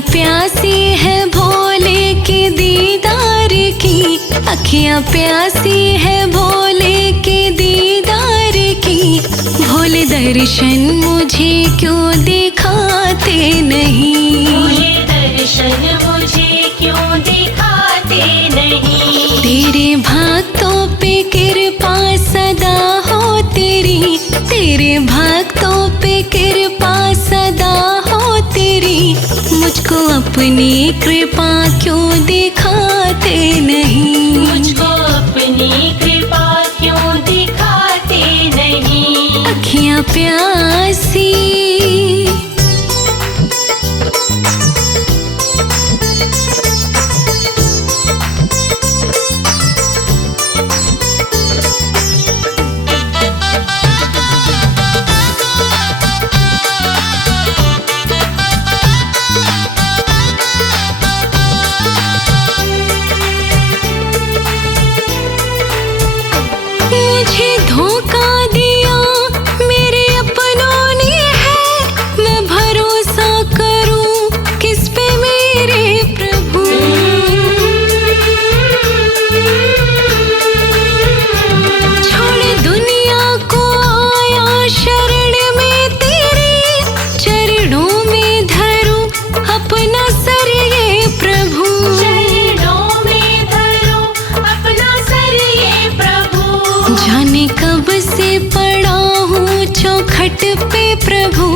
अखियाँ प्यासी है भोले के दीदार की, अखियाँ प्यासी है भोले के दीदार की। भोले दर्शन मुझे क्यों दिखाते नहीं, भोले दर्शन मुझे क्यों दिखाते नहीं। तेरे भक्तों पे कृपा सदा हो तेरी, तेरे भक्तों पे कृपा सदा हो तेरी। मुझको अपनी कृपा क्यों दिखाते नहीं, मुझको अपनी कृपा क्यों दिखाते नहीं। अखियाँ प्यासी मुझे धोखा दिया मेरे अपनों ने है, मैं भरोसा करूं किस पे मेरे प्रभु। छोड़ दुनिया को आया शरण में तेरे, चरणों में धरूं अपना सर ये प्रभु। चरणों में धरो अपना सर ये प्रभु। जाने कब से पड़ा हूँ चौखट पे प्रभु,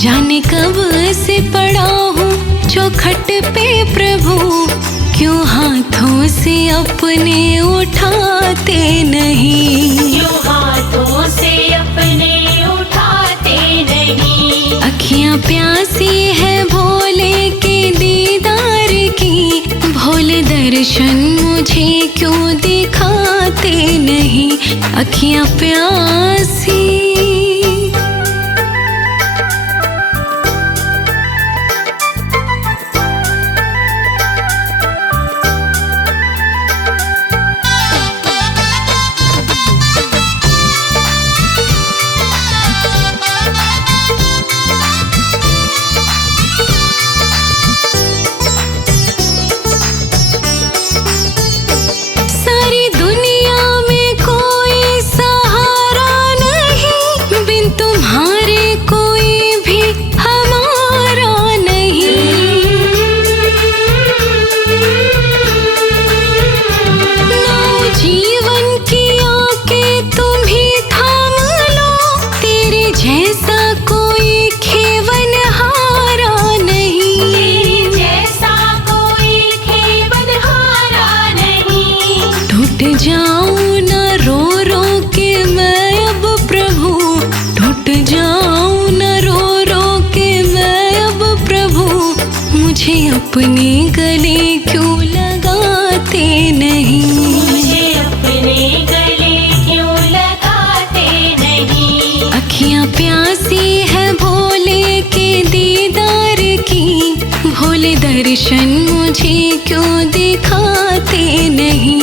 जाने कब से पड़ा हूँ चौखट पे प्रभु। क्यों हाथों से अपने उठाते नहीं, क्यों हाथों से अपने उठाते नहीं। अखियाँ प्यासी है भोले के दीदार की। भोले दर्शन मुझे क्यों दिखाते नहीं, अखियाँ प्यासी। सारी दुनिया में कोई सहारा नहीं, बिन तुम्हारे कोई भी हमारा नहीं। नौ जीवन की आंखें तुम ही थाम लो, तेरे जैसा कोई खेवनहारा नहीं। तेरे जैसा कोई खेवनहारा नहीं। टूट जाऊं न रो रो के मैं अब प्रभु, टूट जाऊं न रो रो के मैं अब प्रभु। मुझे अपने गले क्यों लगाते नहीं, मुझे अपने गले क्यों लगाते नहीं। अखियाँ प्यासी है भोले के दीदार की। भोले दर्शन मुझे क्यों दिखाते नहीं,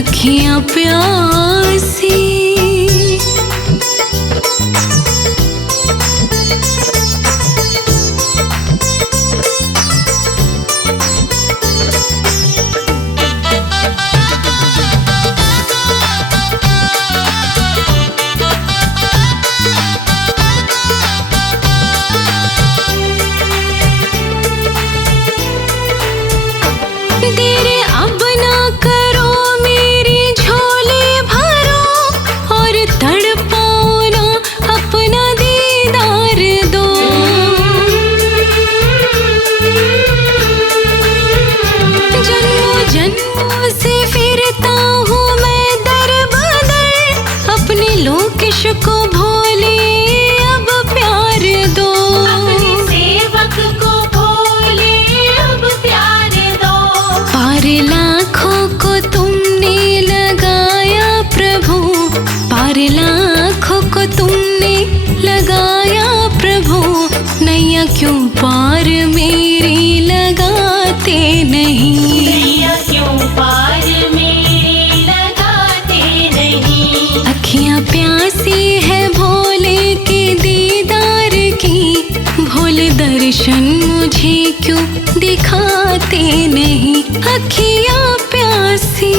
अखियाँ प्यासी। तेरे अब ना करो मेरी झोली भरो, और तड़पाओ ना अपना दीदार दो। जन्मों जन्मों से फिरता हूँ मैं दर बदर, अपने लोकेश को भोले अब प्यार दो। अपने सेवक को भोले अब प्यार दो। पार लाखों को तुमने लगाया प्रभु, पार लाखों को तुमने लगाया प्रभु। नैया क्यों पार मेरी लगाते नहीं, नैया क्यों पार मेरी लगाते नहीं। अखियाँ प्यासी है भोले के दीदार की। भोले दर्शन मुझे क्यों दिखाते नहीं अखियाँ प्यासी।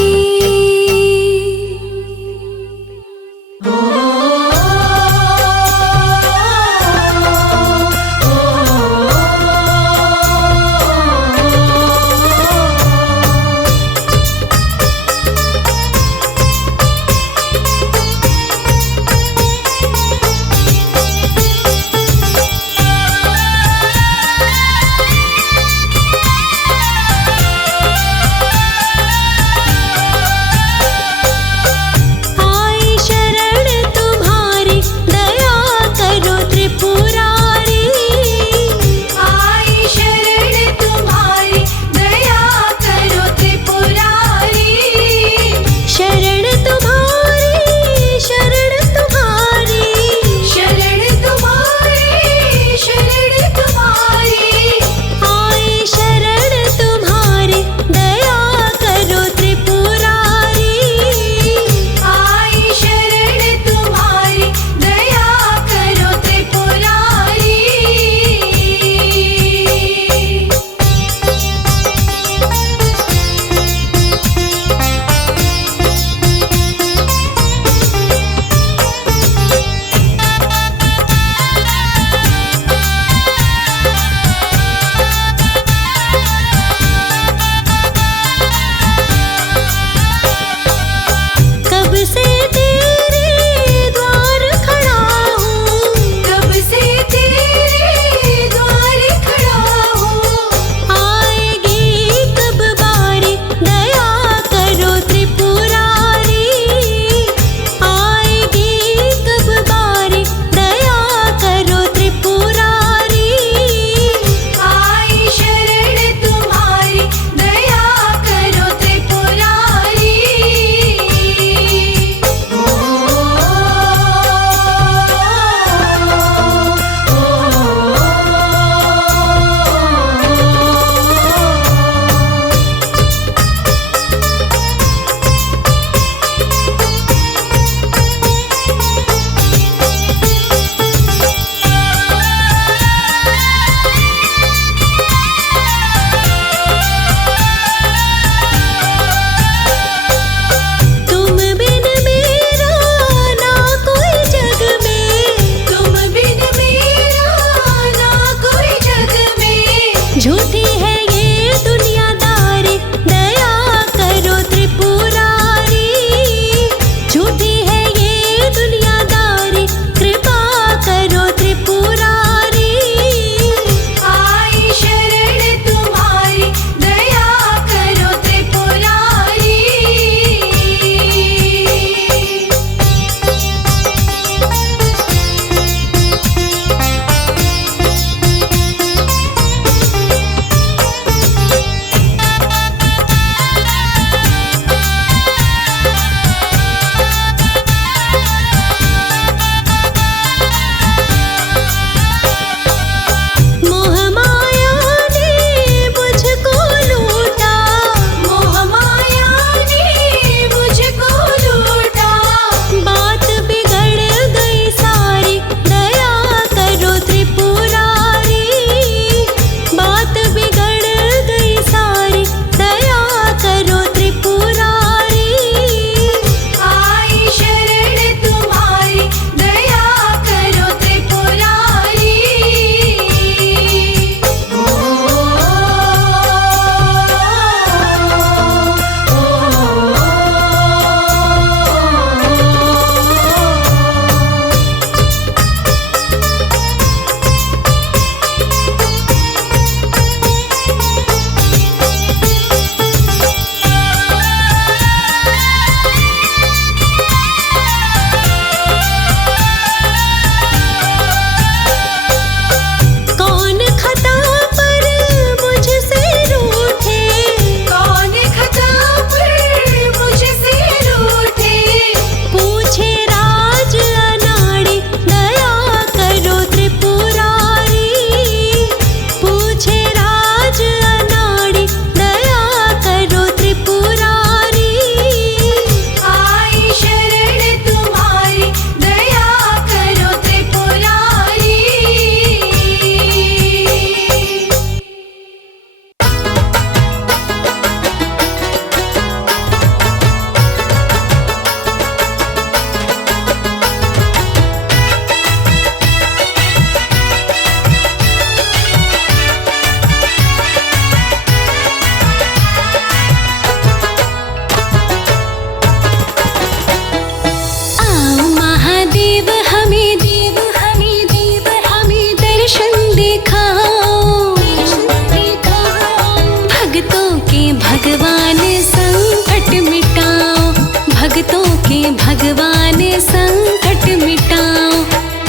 के भगवान संकट मिटाओ।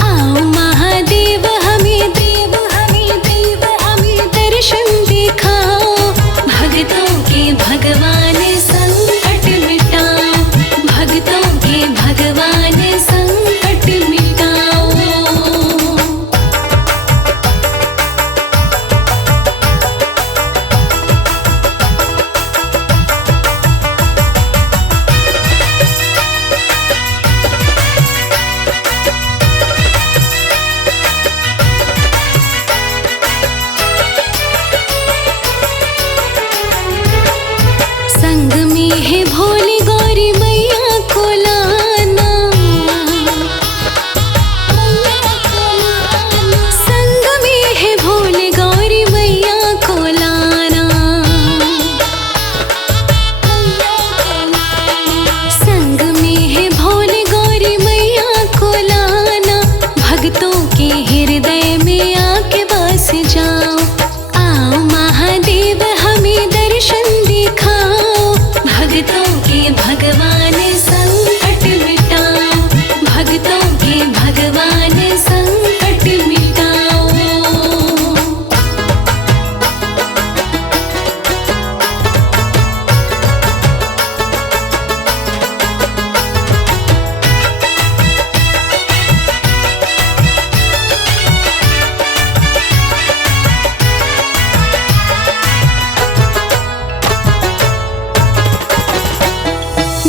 आओ महादेव हमें देव हमें देव हमें दर्शन दिखाओ। भक्तों के भगवान संकट मिटाओ। भक्तों के भगवान संकट मिटाओ। संग में है भोली गौरी मैया को लाना। संग में है भोली गौरी मैया को लाना। संग में है भोली गौरी मैया को लाना। भक्तों के हृदय में आके बस जाओ। आओ महादेव हमें दर्शन दिखाओ। भक्तों के भगवान संकट मिटाओ। भक्तों के भगवान संकट मिटाओ।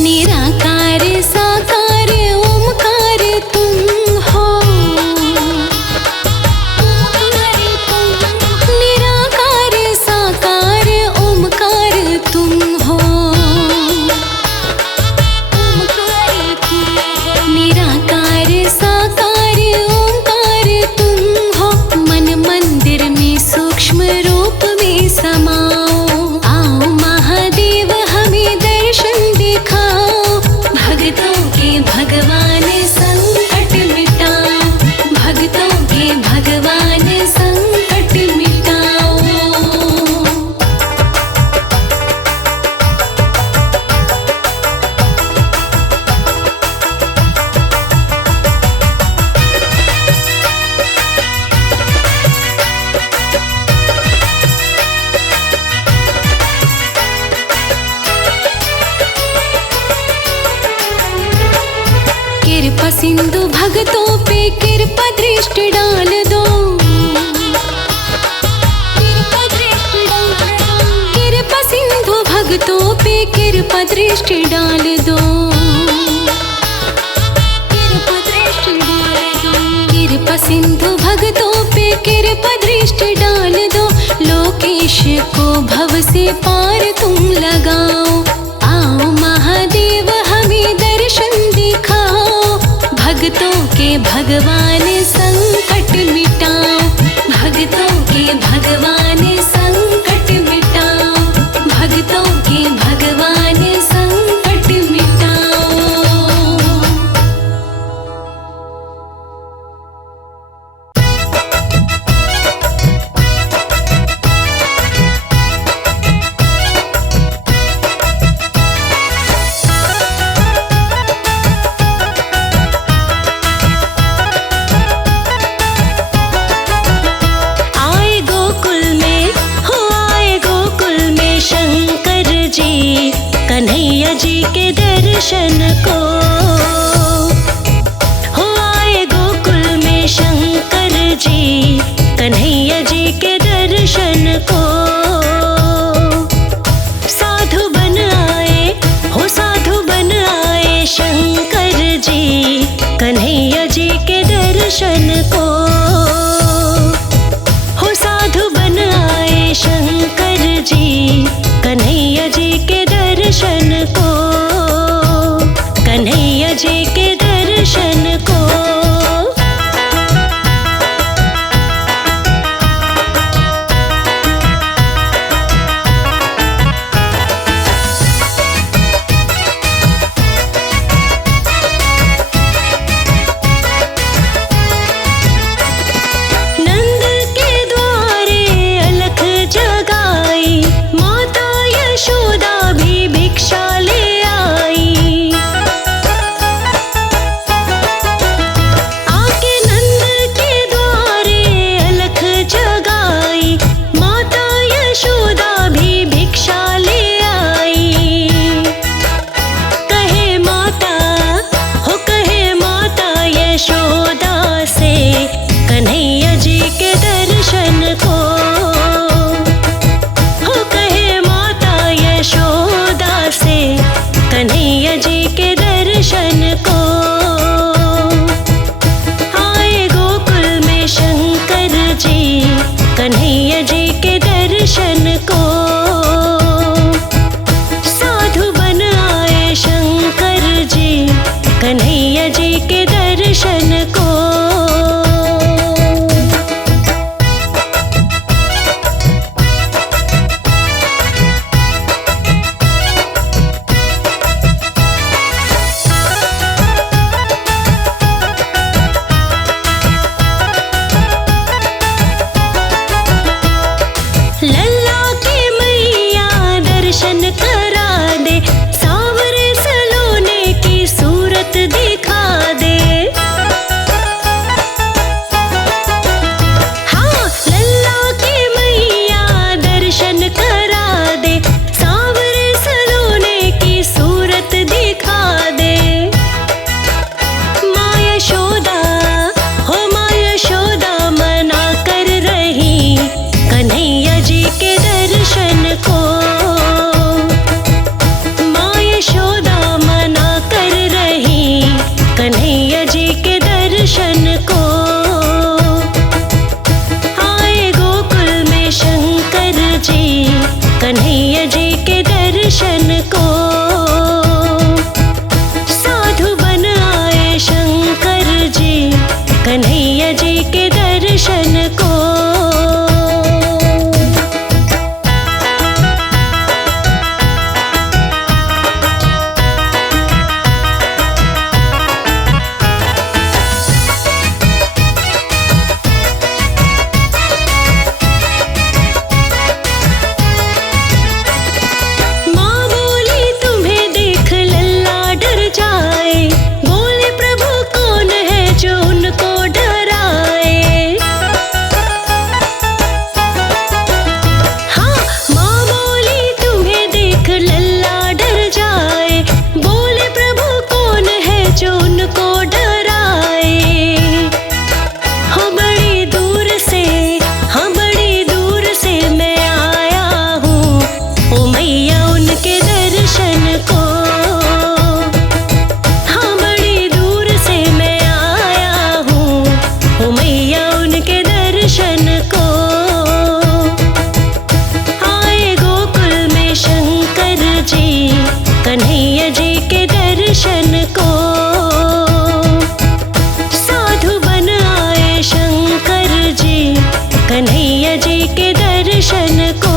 निराकार साकार ओमकार तुम हो। निराकार साकार ओमकार तुम हो। निराकार साकार ओमकार तुम हो। मन मंदिर में सूक्ष्म रूप में समाओ। आओ महादेव हमें दर्शन दिखाओ। भक्तों के भगवान संकट मिटाओ। भक्तों के भगवान संकट मिटाओ। कृपा सिंधु भक्तों पे कृपा दृष्टि डाल दो। कृपा सिंधु भक्तों पे कृपा दृष्टि डाल दो। कृपा सिंधु भक्तों पे कृपा दृष्टि डाल दो। लोकेश को भव से पार तुम लगाओ। आओ महादेव हमें दर्शन दिखाओ। भक्तों के भगवान संकट मिटाओ। भक्तों के भगवान संकट मिटाओ। भक्तों के भगवान संकट मिटाओ। कन्हैया जी के दर्शन को हो आए गोकुल में शंकर जी। कन्हैया जी के दर्शन को साधु बन आए हो। साधु बन आए शंकर जी। कन्हैया जी के दर्शन को हो। साधु बन आए शंकर जी। कन्हैया जी के दर्शन को के दर्शन को। लल्ला के मैया दर्शन करा दे, सांवरे सलोने की सूरत दिखा दे। हाँ, लल्ला के मैया दर्शन करा दे, सांवरे सलोने की सूरत दिखा दे। माँ यशोदा, हो माँ यशोदा मना कर रही कन्हैया जी के दर्शन को। माँ यशोदा मना कर रही कन्हैया जी के दर्शन को। आए गोकुल में शंकर जी कन्हैया जी के दर्शन को। साधु बन आए शंकर जी कन्हैया जी के दर्शन को। माँ बोली तुम्हें देख लल्ला डर जाए, बोले प्रभु कौन है जो उनको डराए। हाँ, माँ बोली तुम्हें देख लल्ला डर जाए, बोले प्रभु कौन है जो उनको डराए। हो बड़ी दूर से, हाँ बड़ी दूर से मैं आया हूँ, ओ मैया उनके दर्शन को। हाँ बड़ी दूर से मैं आया हूँ, ओ मैया उनके दर्शन को। आए गोकुल में शंकर जी कन्हैया जी के दर्शन को। साधु बन आए शंकर जी कन्हैया जी के दर्शन को।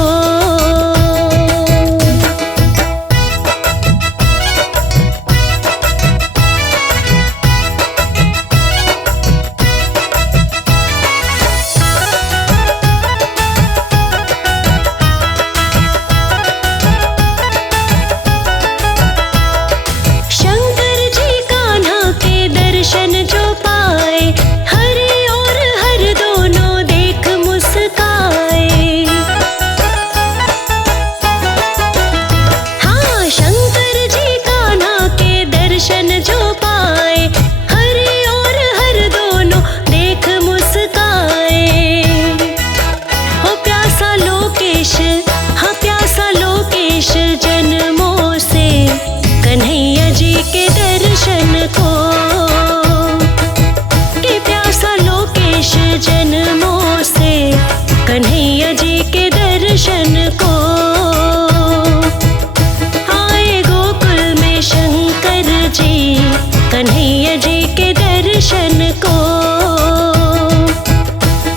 शंकर जी कान्हा के दर्शन जो पाए, हरि और हर दोनों देख मुस्काए। हाँ, शंकर जी कान्हा के दर्शन जो पाए, हरि और हर दोनों देख मुस्काए। हो प्यासा लोकेश, हाँ प्यासा लोकेश जन्मों से कन्हैया जी के दर्शन को। कि प्यासा लोकेश जन्मों से कन्हैया जी के दर्शन को। आए गोकुल में शंकर जी कन्हैया जी के दर्शन को।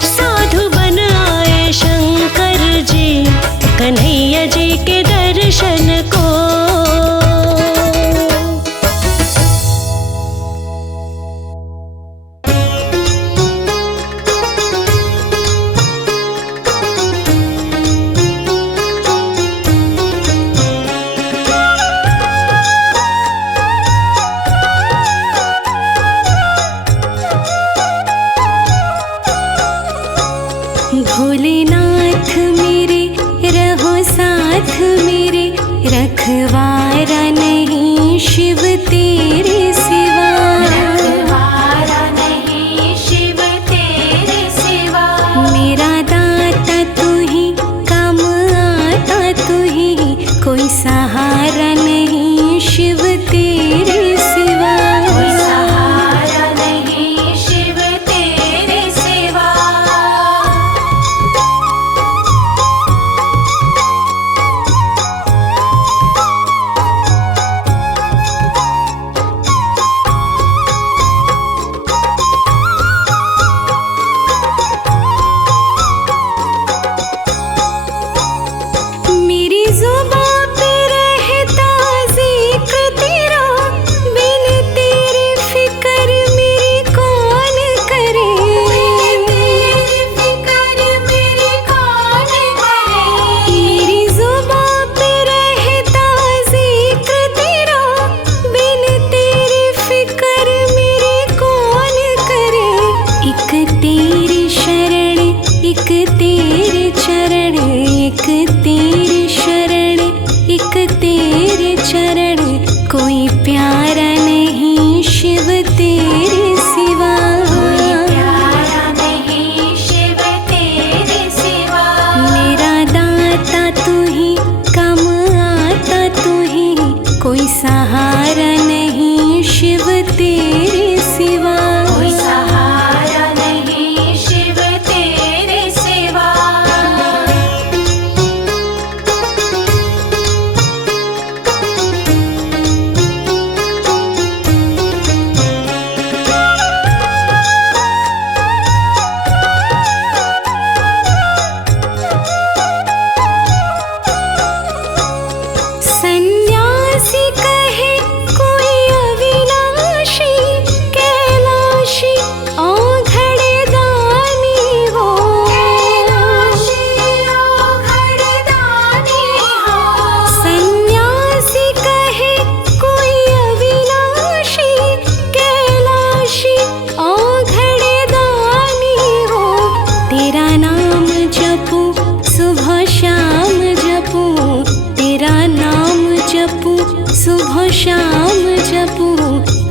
साधु बन आए शंकर जी कन्हैया जी के दर्शन को। भोलेनाथ मेरे रहो साथ मेरे, रखवारा नहीं शिव तेरे सिवा। रखवारा नहीं शिव तेरे सिवा। मेरा दाता तू ही, काम आता तू ही, कोई सहारा नहीं शिव तेरे सिवा। कोई सहारा नहीं शिव तेरे सिवा।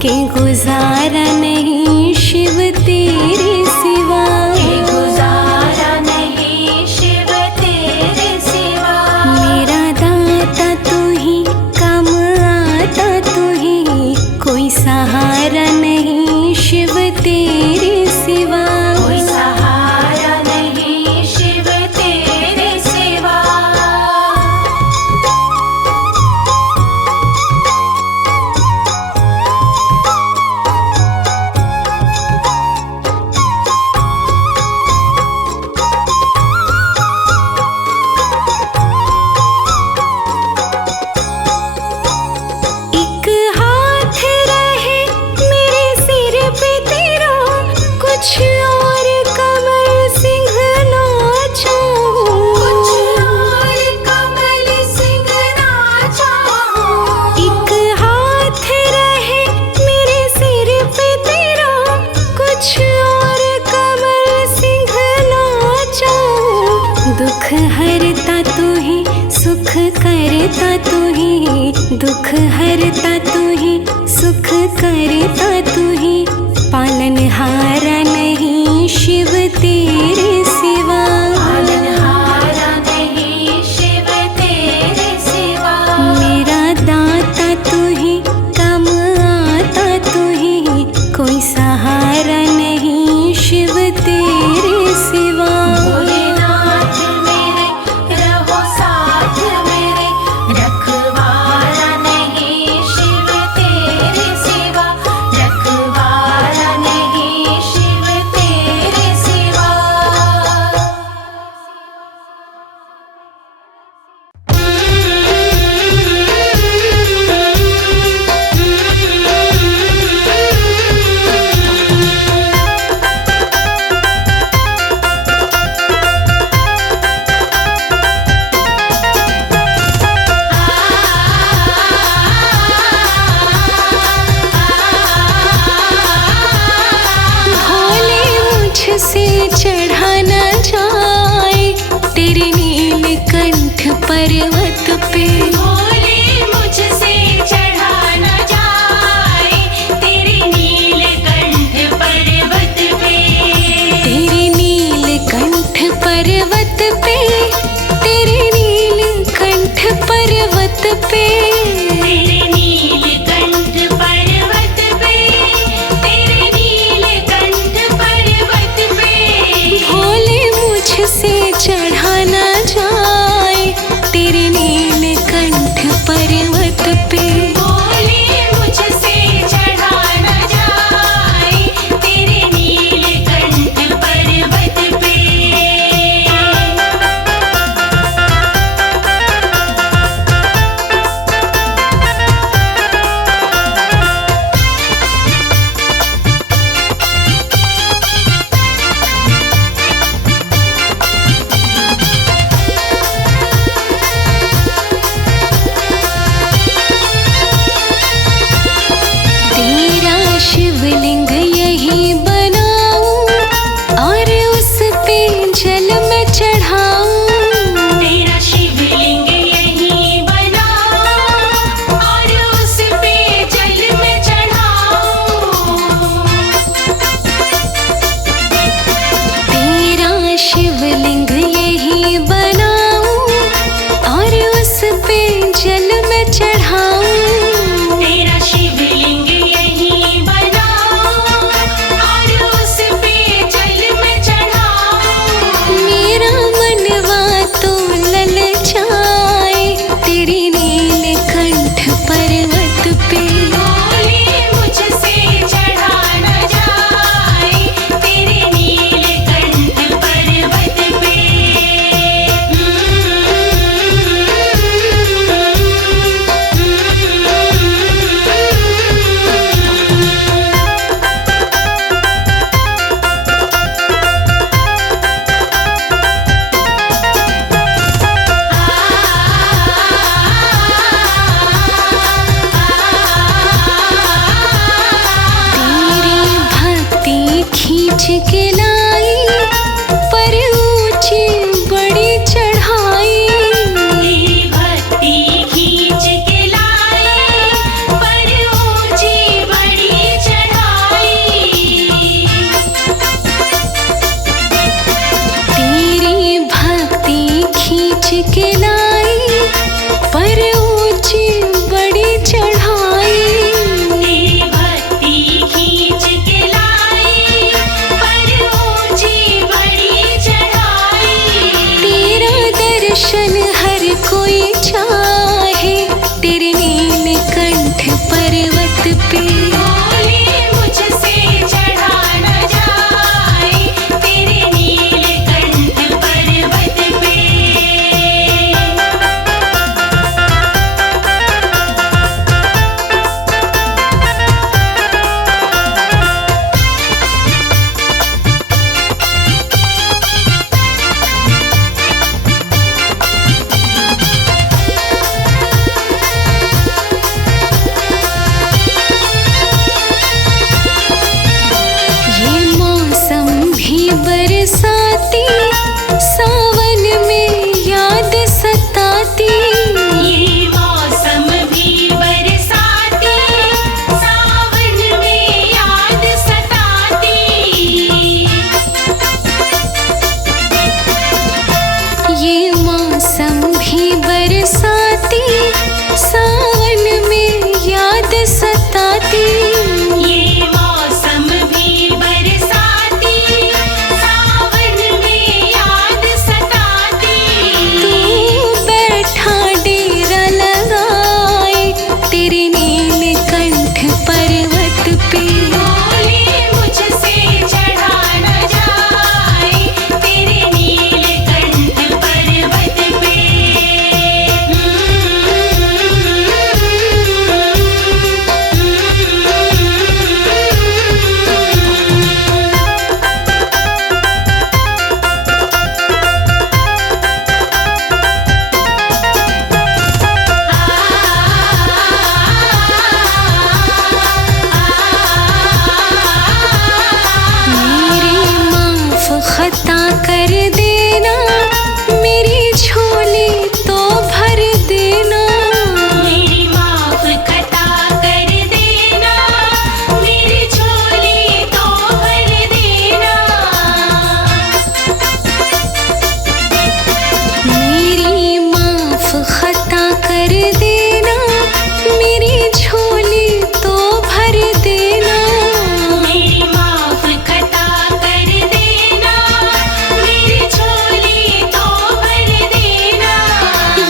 के गुजारा नहीं शिव तेरे सिवा, के गुजारा नहीं शिव तेरे सिवा। मेरा दाता तू ही, काम आता तू ही, कोई सहारा नहीं शिव तेरे सिवा, कोई सहारा नहीं शिव तेरे सिवा। एक हाथ रहे मेरे सिर पे तेरा, कुछ और कमल सिंह ना चाहूं, कुछ और कमल सिंह ना चाहूं। एक हाथ रहे मेरे सिर पे तेरा, कुछ और कमल सिंह ना चाहूं। दुख हरता तू ही, सुख करता तू ही, दुख हरता तू ही, सुख करता तू ही, पालनहारा नहीं शिव तेरे सिवा, पालनहारा नहीं शिव तेरे सिवा। मेरा दाता तू ही, काम आता तू ही, कोई सहारा नहीं शिव तेरे सिवा। भोलेनाथ मेरे रहो साथ मेरे, रखवारा नहीं शिव तेरे सिवा, रखवारा नहीं शिव तेरे सिवा। भोले मुझसे चढ़ा न जाए तेरे नीलकंठ पर्वत पे, भोले मुझसे चढ़ा न जाए तेरे नीलकंठ पर्वत पे, तेरे नीलकंठ पर्वत पे, तेरे नीलकंठ पर्वत पे, तेरे नीलकंठ पर्वत पे, तेरे नीलकंठ पर्वत पे। भोले मुझसे चढ़ा न जाए तेरे नीलकंठ पर्वत पे, भोले मुझसे चढ़ा न जाए तेरे नीलकंठ पर्वत पे। तेरा शिवलिंग यही बनाऊं और उस पे जल में चढ़ाऊं, तेरा शिवलिंग यही बनाऊं और उस पे जल में चढ़ाऊं। तेरा शिवलिंग यही बनाऊं और उस पे जल में चढ़ाऊं, तेरा शिवलिंग यही बनाऊं और उस पे जल में चढ़ाऊं। मेरा मनवा तो ललचाए तेरे नीलकंठ पर्वत पे, भोले मुझसे चढ़ा न जाए तेरे नीलकंठ पर्वत पे। बड़ी पे। बोले मुझसे चढ़ा न जाए तेरे नीलकंठ पर्वत पे। ये मौसम भी बरसाती, सावन में याद सताती। ये मौसम भी बरसाती, सावन में याद सताती। ये मौसम भी बरसाती, सावन में याद सताती। ये मौसम भी बरसाती, सावन में याद सताती। तू बैठा डेरा लगाए तेरे नीलकंठ पर्वत पे। बोले मुझसे चढ़ा न जाए तेरे नीलकंठ पर्वत पे। मेरी माफ खता कर देना, मेरी झोली तो भर देना। मेरी माफ खता कर देना, मेरी झोली तो भर देना। मेरी माफ खता कर देना, मेरी झोली तो भर देना। मेरी माफ खता कर देना, मेरी झोली तो भर देना।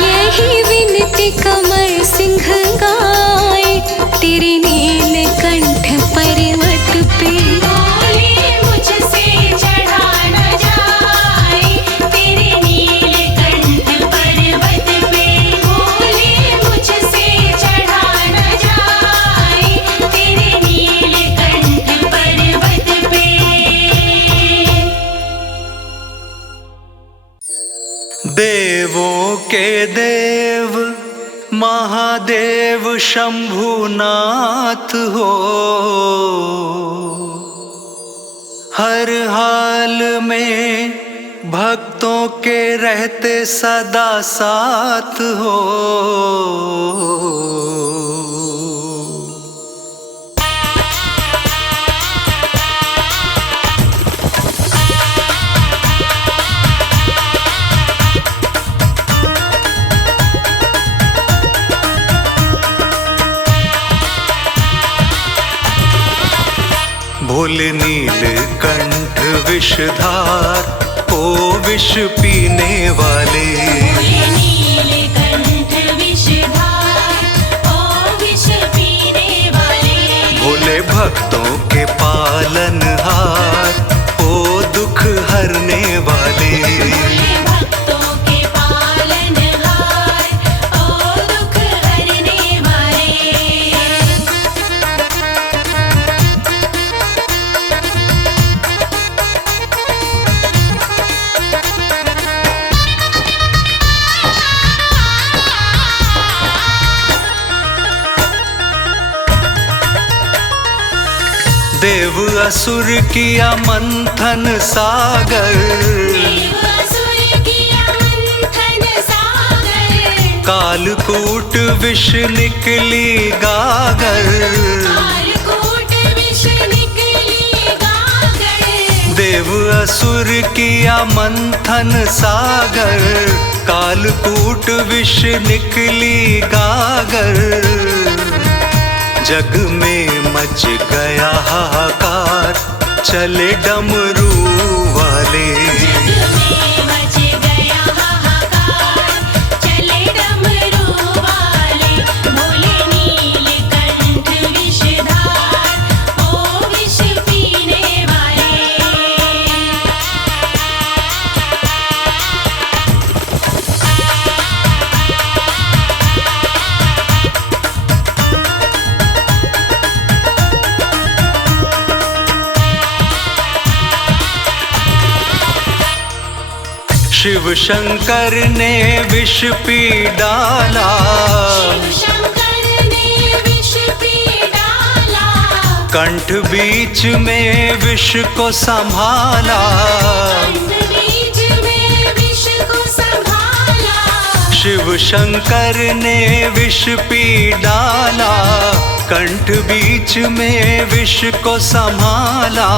यही विनती कमर सिंह गाए तेरे नीलकंठ पर्वत पे। बोले मुझसे चढ़ा न जाए तेरे नीलकंठ पर्वत पे। बोले मुझसे चढ़ा न जाए तेरे नीलकंठ पर्वत पे। देवों के देव महादेव शंभुनाथ हो, हर हाल में भक्तों के रहते सदा साथ हो। भोले नीलकंठ विषधार, ओ विष पीने वाले। बोले नीलकंठ विषधार, ओ विष पीने वाले। भोले भक्तों के पालनहार, ओ दुख हरने वाले। बोले भक्तों के पालनहार, ओ दुख हरने वाले। देव असुर किया मंथन सागर, देवासुर किया मंथन सागर। कालकूट विष निकली गागर। कालकूट विष निकली गागर। देव असुर किया मंथन सागर, कालकूट विष निकली गागर। जग में मच गया हाहाकार, चले डमरू वाले। जग में मच गया हाहाकार, चले डमरू वाले। भोले नीलकंठ विषधार, शिव शंकर ने विष पी डाला, शिव शंकर ने विष पी डाला, कंठ बीच में विष को संभाला, कंठ बीच में विष को संभाला, शिव शंकर ने विष पी डाला, कंठ बीच में विष को संभाला,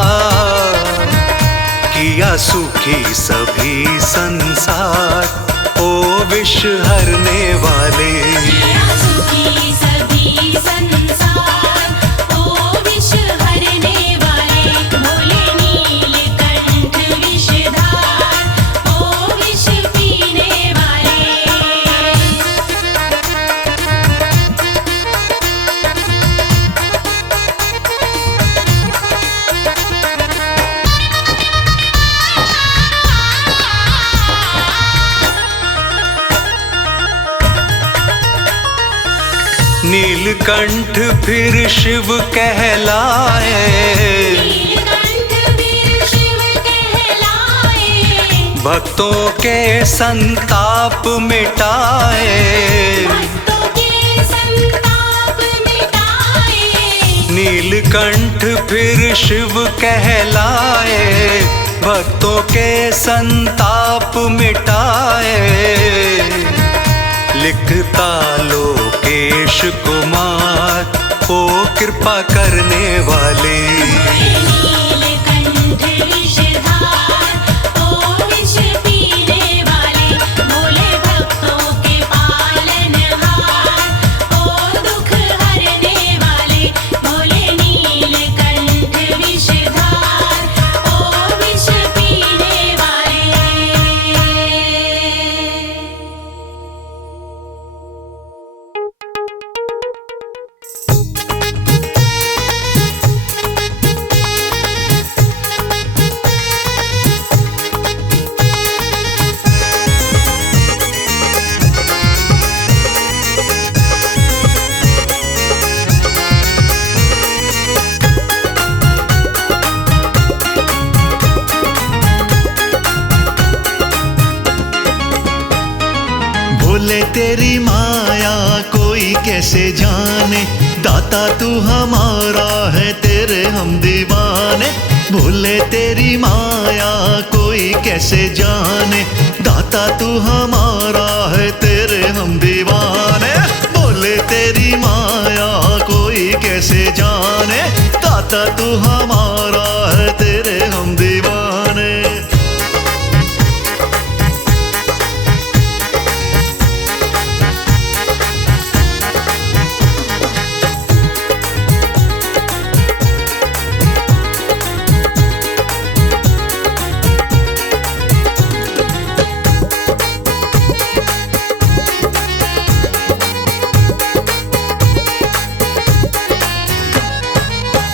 किया सुखी सभी संसार ओ विष हरने वाले। किया सुखी सभी संसार ओ विष हरने वाले, भोले नीलकंठ विषधार ओ विष पीने वाले। नीलकंठ फिर शिव कहलाए, नीलकंठ वीर शिव कहलाए, भक्तों के संताप मिटाए, भक्तों के संताप मिटाए, नीलकंठ फिर शिव कहलाए, भक्तों के संताप मिटाए, लिखता लोकेश कुमार ओ कृपा करने वाले। नीलकंठ विषधार ओ विष पीने वाले, भोले भक्तों के पालनहार ओ दुख हरने वाले, भोले नीलकंठ विषधार ओ विष पीने वाले। भोले तेरी माया कोई कैसे जाने, दाता तू हमारा है तेरे हम दीवाने। भोले तेरी माया कोई कैसे जाने, दाता तू हमारा है तेरे हम दीवाने। भोले तेरी माया कोई कैसे जाने, दाता तू हमारा है तेरे हम दीवाने।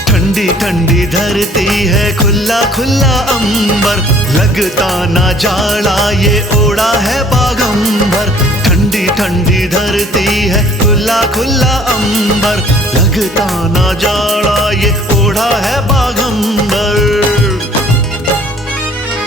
ठंडी ठंडी धरती है, खुला खुला अंबर, लगता ना जाड़ा ये ओढ़ा है बागंबर। ठंडी ठंडी धरती है, खुला खुला अंबर, लगता ना जाड़ा ये ओढ़ा है बागंबर।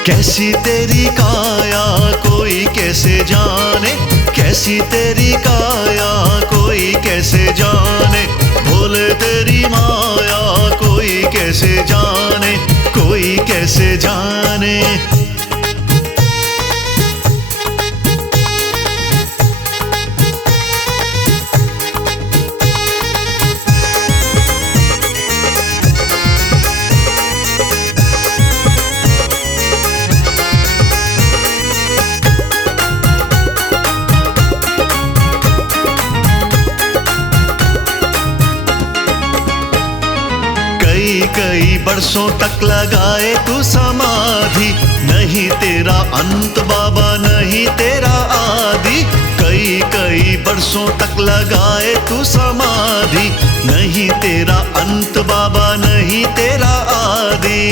कैसी तेरी काया कोई कैसे जाने, कैसी तेरी काया कोई कैसे जाने। भोले तेरी माया कोई कैसे जाने, कोई कैसे जाने। कई बरसों तक लगाए तू समाधि, नहीं तेरा अंत बाबा नहीं तेरा आदि। कई बरसों तक लगाए तू समाधि, नहीं तेरा अंत बाबा नहीं तेरा आदि।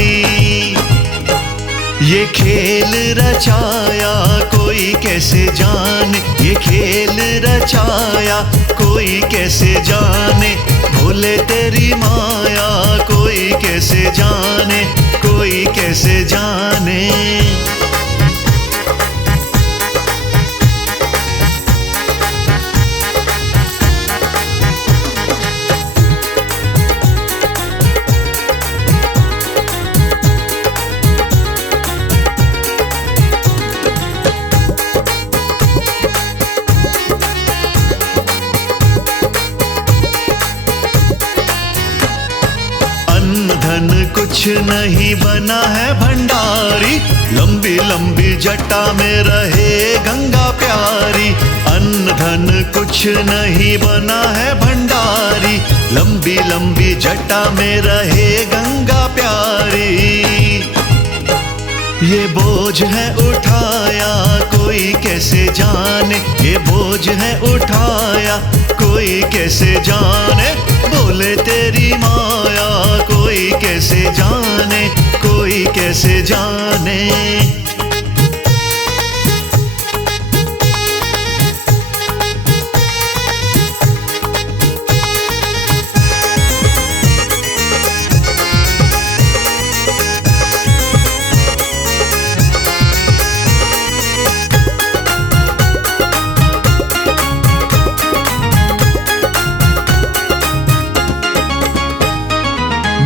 ये खेल रचाया कोई कैसे जाने, ये खेल रचाया कोई कैसे जाने। भोले तेरी माया कोई कैसे जाने, कोई कैसे जाने। धन कुछ नहीं बना है भंडारी, लंबी लंबी जटा में रहे गंगा प्यारी। अन्न धन कुछ नहीं बना है भंडारी, लंबी लंबी जटा में रहे गंगा प्यारी। ये बोझ है उठाया कोई कैसे जाने, ये बोझ है उठाया कोई कैसे जाने। बोले तेरी माया कोई कैसे जाने, कोई कैसे जाने।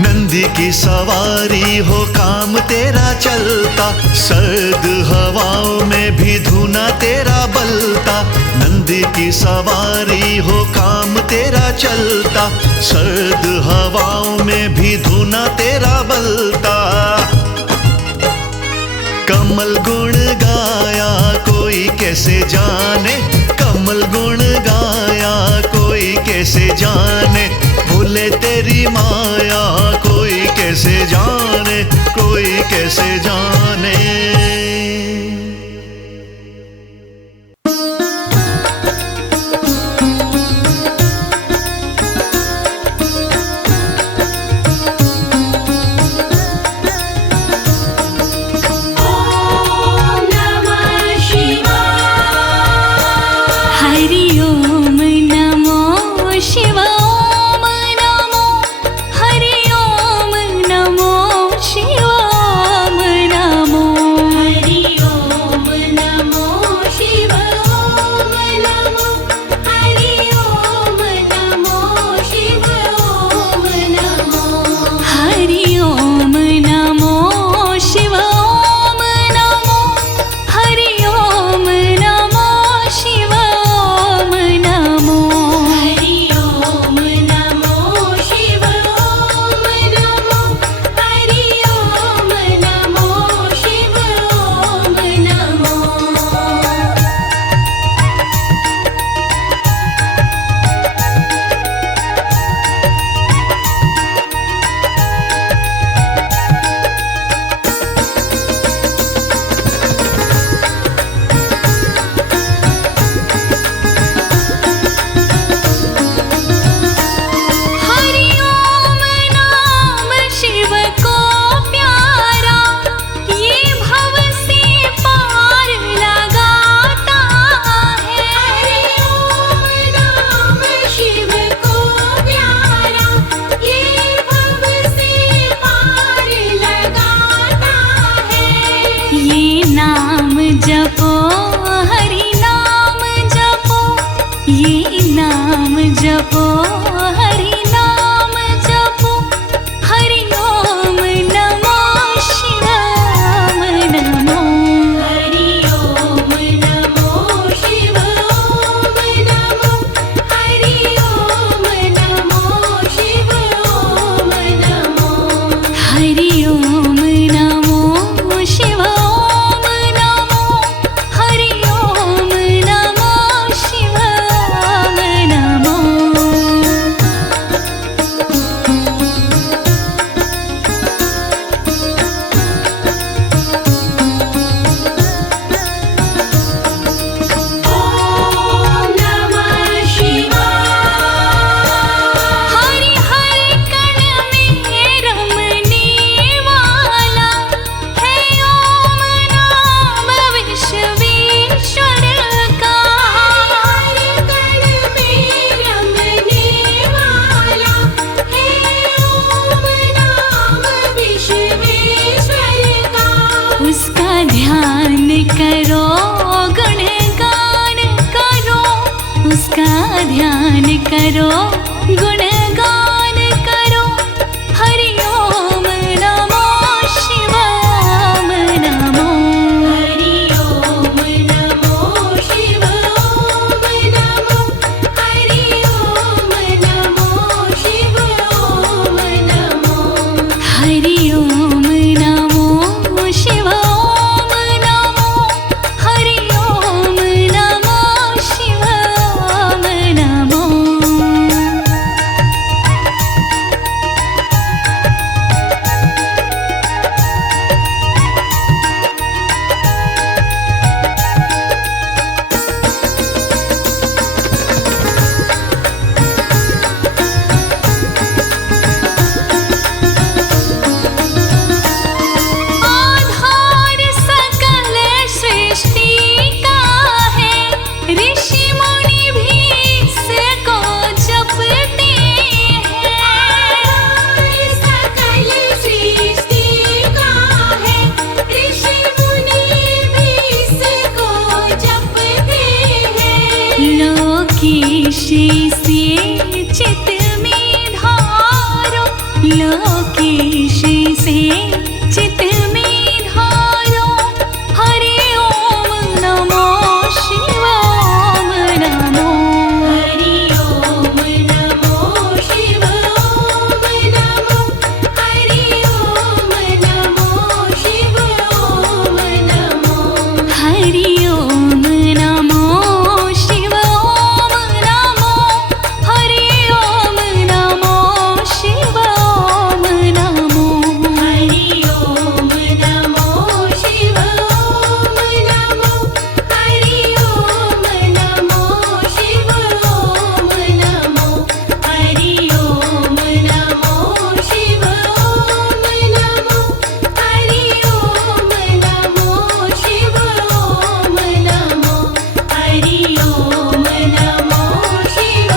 नंदी की सवारी हो काम तेरा चलता, सर्द हवाओं में भी धुना तेरा बलता। नंदी की सवारी हो काम तेरा चलता, सर्द हवाओं में भी धुना तेरा बलता। कमल गुण गाया कोई कैसे जाने, कमल गुण गाया कोई कैसे जाने। भूले तेरी माया कोई कैसे जाने, कोई कैसे जाने। ॐ नमः शिवाय। हरि ओम नमो शिवाय। जपो हरि नाम जपो, ये नाम जपो हरि नाम जपो। हरि ओम नमो शिवाय नमो। हरि ओम नमो शिवाय नमो। हरि ओम नमो शिवाय नमो। हरि ओम नमो शिवाय। ध्यान करो गुणगान करो। हरि ओम नमो शिवाय नमो। हरि ओम नमो शिवाय नमो। हरि ओम नमो शिवाय नमो। ईशी से चित में धारो। हरि ओम नमो शिव ओम नमो। हरि ओम नमो शिव ओम नमो। हरि ओम नमो शिव ओम नमो। हरि ओम नमो शिव ओम नमो। हरि ओम नमो शिव ओम नमो। हरि ओम नमो शिव ओम नमो। हरि ओम नमो शिव ओम नमो। हरि ओम नमो शिव ओम नमो। हरि ओम नमो शिव ओम नमो। हरि ओम नमो शिव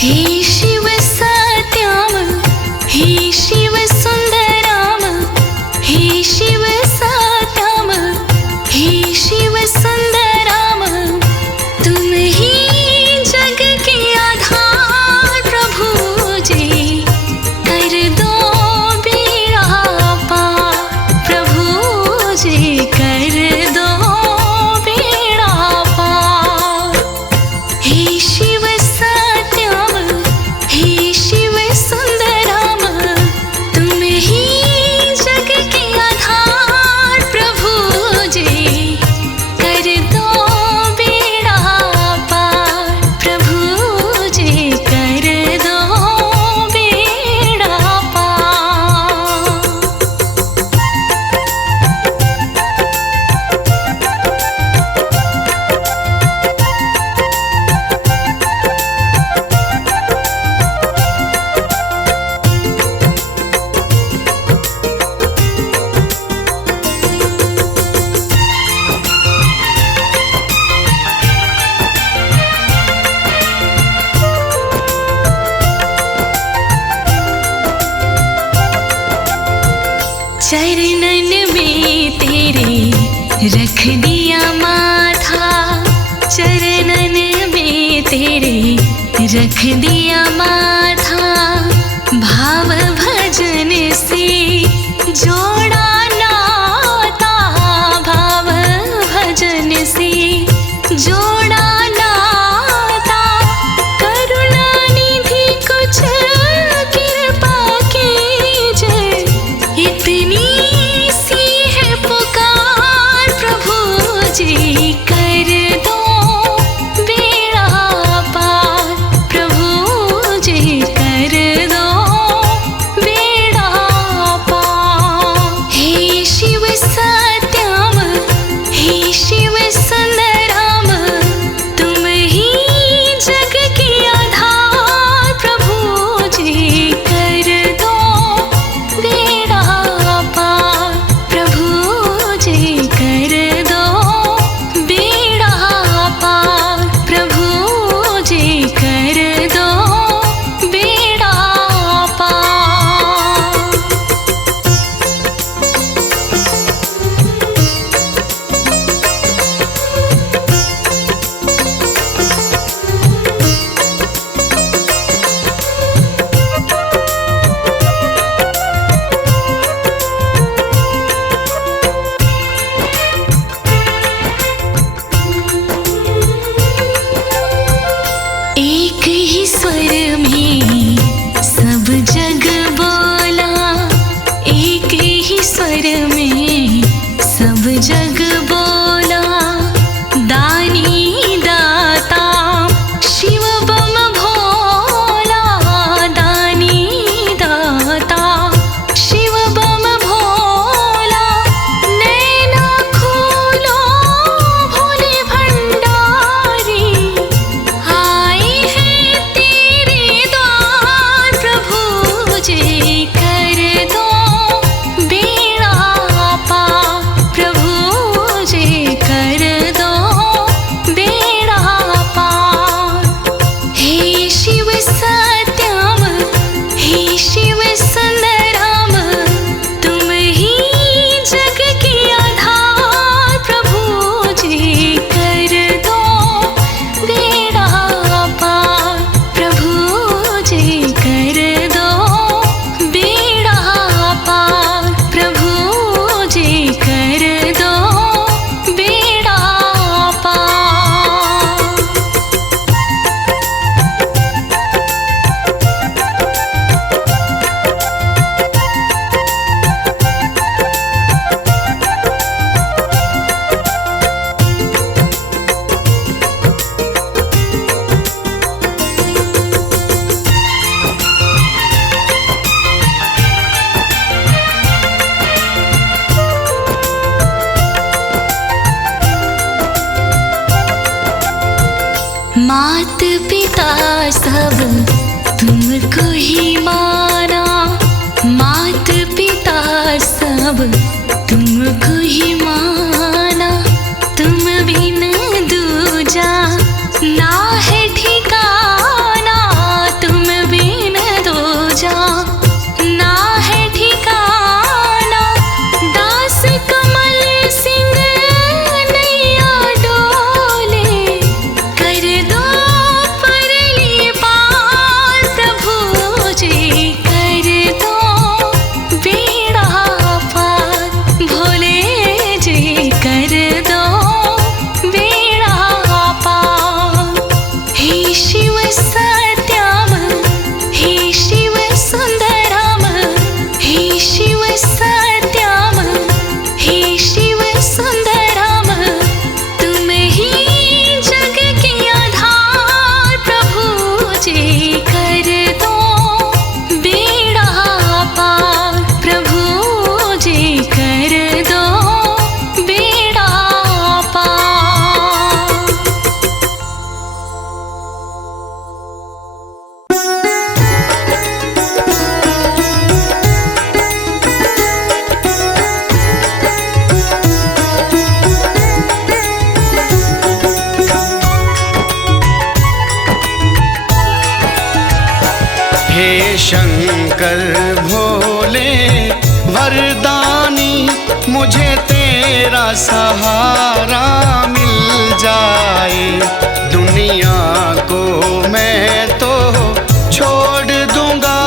हे शिव सत्याम, हे शिव सुंदराम। हे शिव सत्याम, हे शिव सुंदराम। तुम ही जग के आधार प्रभु जी। कर दो बेड़ा पार प्रभु जी। कर दो बेड़ा पार। हे शिव सत्याम, हे शिव सुंदराम। तुम ही जग के आधार प्रभु जी। कर दो बेड़ा पार प्रभु जी। कर दो बेड़ा पार। चरणन में तेरे रख दिया माथा। चरणन में तेरे रख दिया माथा। भाव भजन से जोड़ा नाता। भाव भजन से जोड़ा नाता। करुणा निधि कुछ कृपा कीजिए। इतनी सी है पुकार प्रभु जी। कर दो बेड़ा पार प्रभु जी। कर दो बेड़ा पार। हे शिव सत्याम, हे शिव सुंदराम। तुम ही जग के आधार प्रभु जी। कर दो बेड़ा पार प्रभु जी। कर दो बेड़ा पार प्रभु जी। कर दो बेड़ा पार। एक ही स्वर में सब जग बोला। एक ही स्वर में सब जग बोला। दानी दाता शिव बम भोला। दानी दाता शिव बम भोला। नैना खोलो भोले भंडारी। आए हैं तेरे द्वार प्रभु जी। कर दो बेड़ा मात पिता सब तुमको ही माना, मात पिता सब तुमको ही माना। तुम बिन दूजा ना है ठिकाना, तुम बिन दूजा ना है ठिकाना। दास कमल सिंह नैया डोले, कर दो परली पार प्रभु जी, कर दो बेड़ा पार। भोले जी कर दो बेड़ा पार। हे शिव सत्याम, हे शिव सुंदराम, हे शिव सत्याम, हे शिव सुंदराम। तुम ही जग के आधार प्रभु जी, कर दो बेड़ा पार। प्रभु जी कर दो बेड़ा पार। हे शंकर भोले वरदानी, मुझे तेरा सहारा मिल जाए। दुनिया को मैं तो छोड़ दूंगा,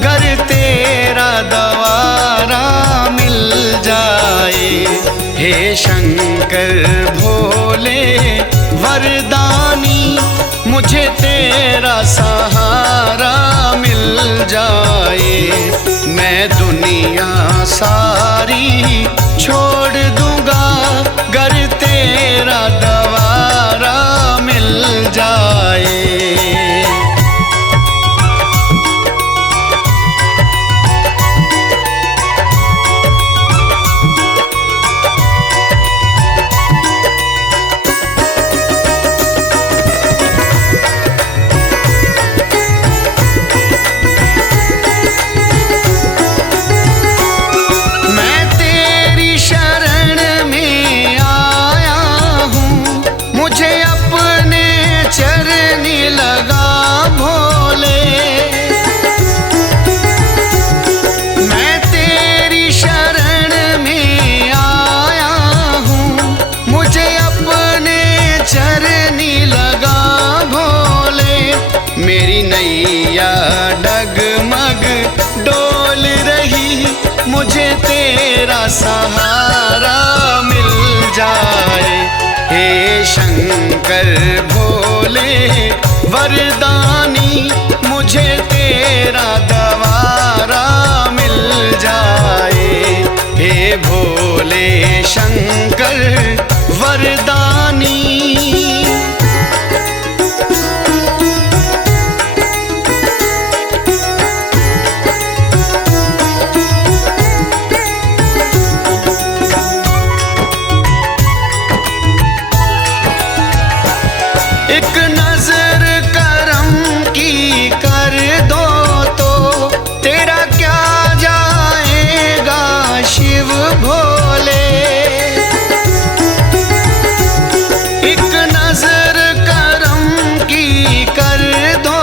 घर तेरा द्वारा मिल जाए। हे शंकर भोले वरदानी, मुझे तेरा सहारा मिल जाए। मैं दुनिया सारी छोड़ दूंगा, घर तेरा द्वारा मिल जाए। मैं तेरी शरण में आया हूँ, मुझे अपने चरनी लगा भोले। मैं तेरी शरण में आया हूँ, मुझे अपने चरनी लगा भोले। मेरी नैया डगमग डोल रही, मुझे तेरा सहारा मिल जाए। हे शंकर भोले वरदानी, मुझे तेरा द्वारा मिल जाए। हे भोले शंकर वरदानी। एक नजर करम की कर दो तो तेरा क्या जाएगा शिव भोले। एक नजर करम की कर दो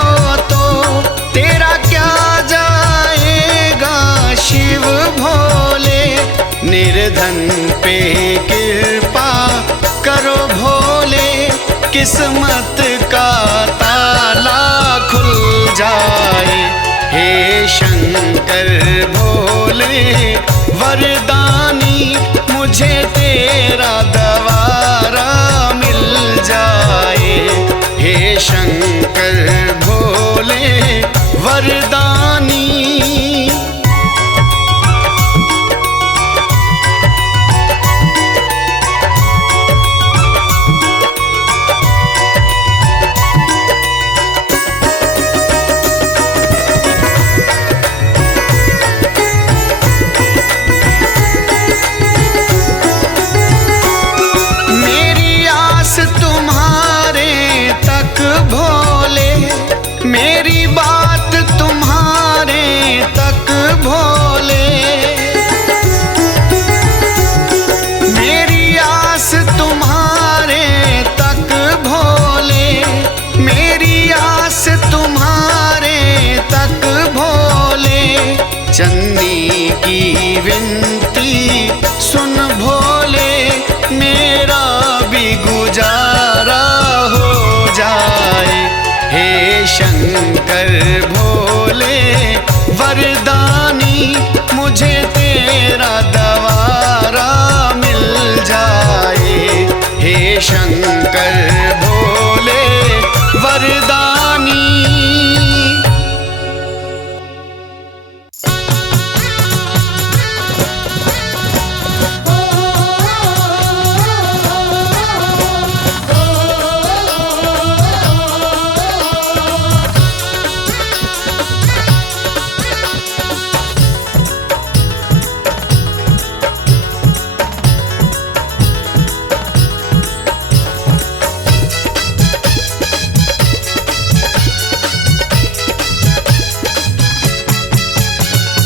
तो तेरा क्या जाएगा शिव भोले। निर्धन पे कृपा करो भोले, किस्मत का ताला खुल जाए। हे शंकर भोले वरदानी, मुझे तेरा द्वारा मिल जाए। हे शंकर भोले वरदानी। भोले। मेरी आस तुम्हारे तक भोले, मेरी आस तुम्हारे तक भोले। चन्नी की विनती सुन भोले, मेरा भी गुजारा हो जाए। हे शंकर भोले वरदानी, मुझे तेरा दवारा मिल जाए। हे शंकर भोले वरदानी।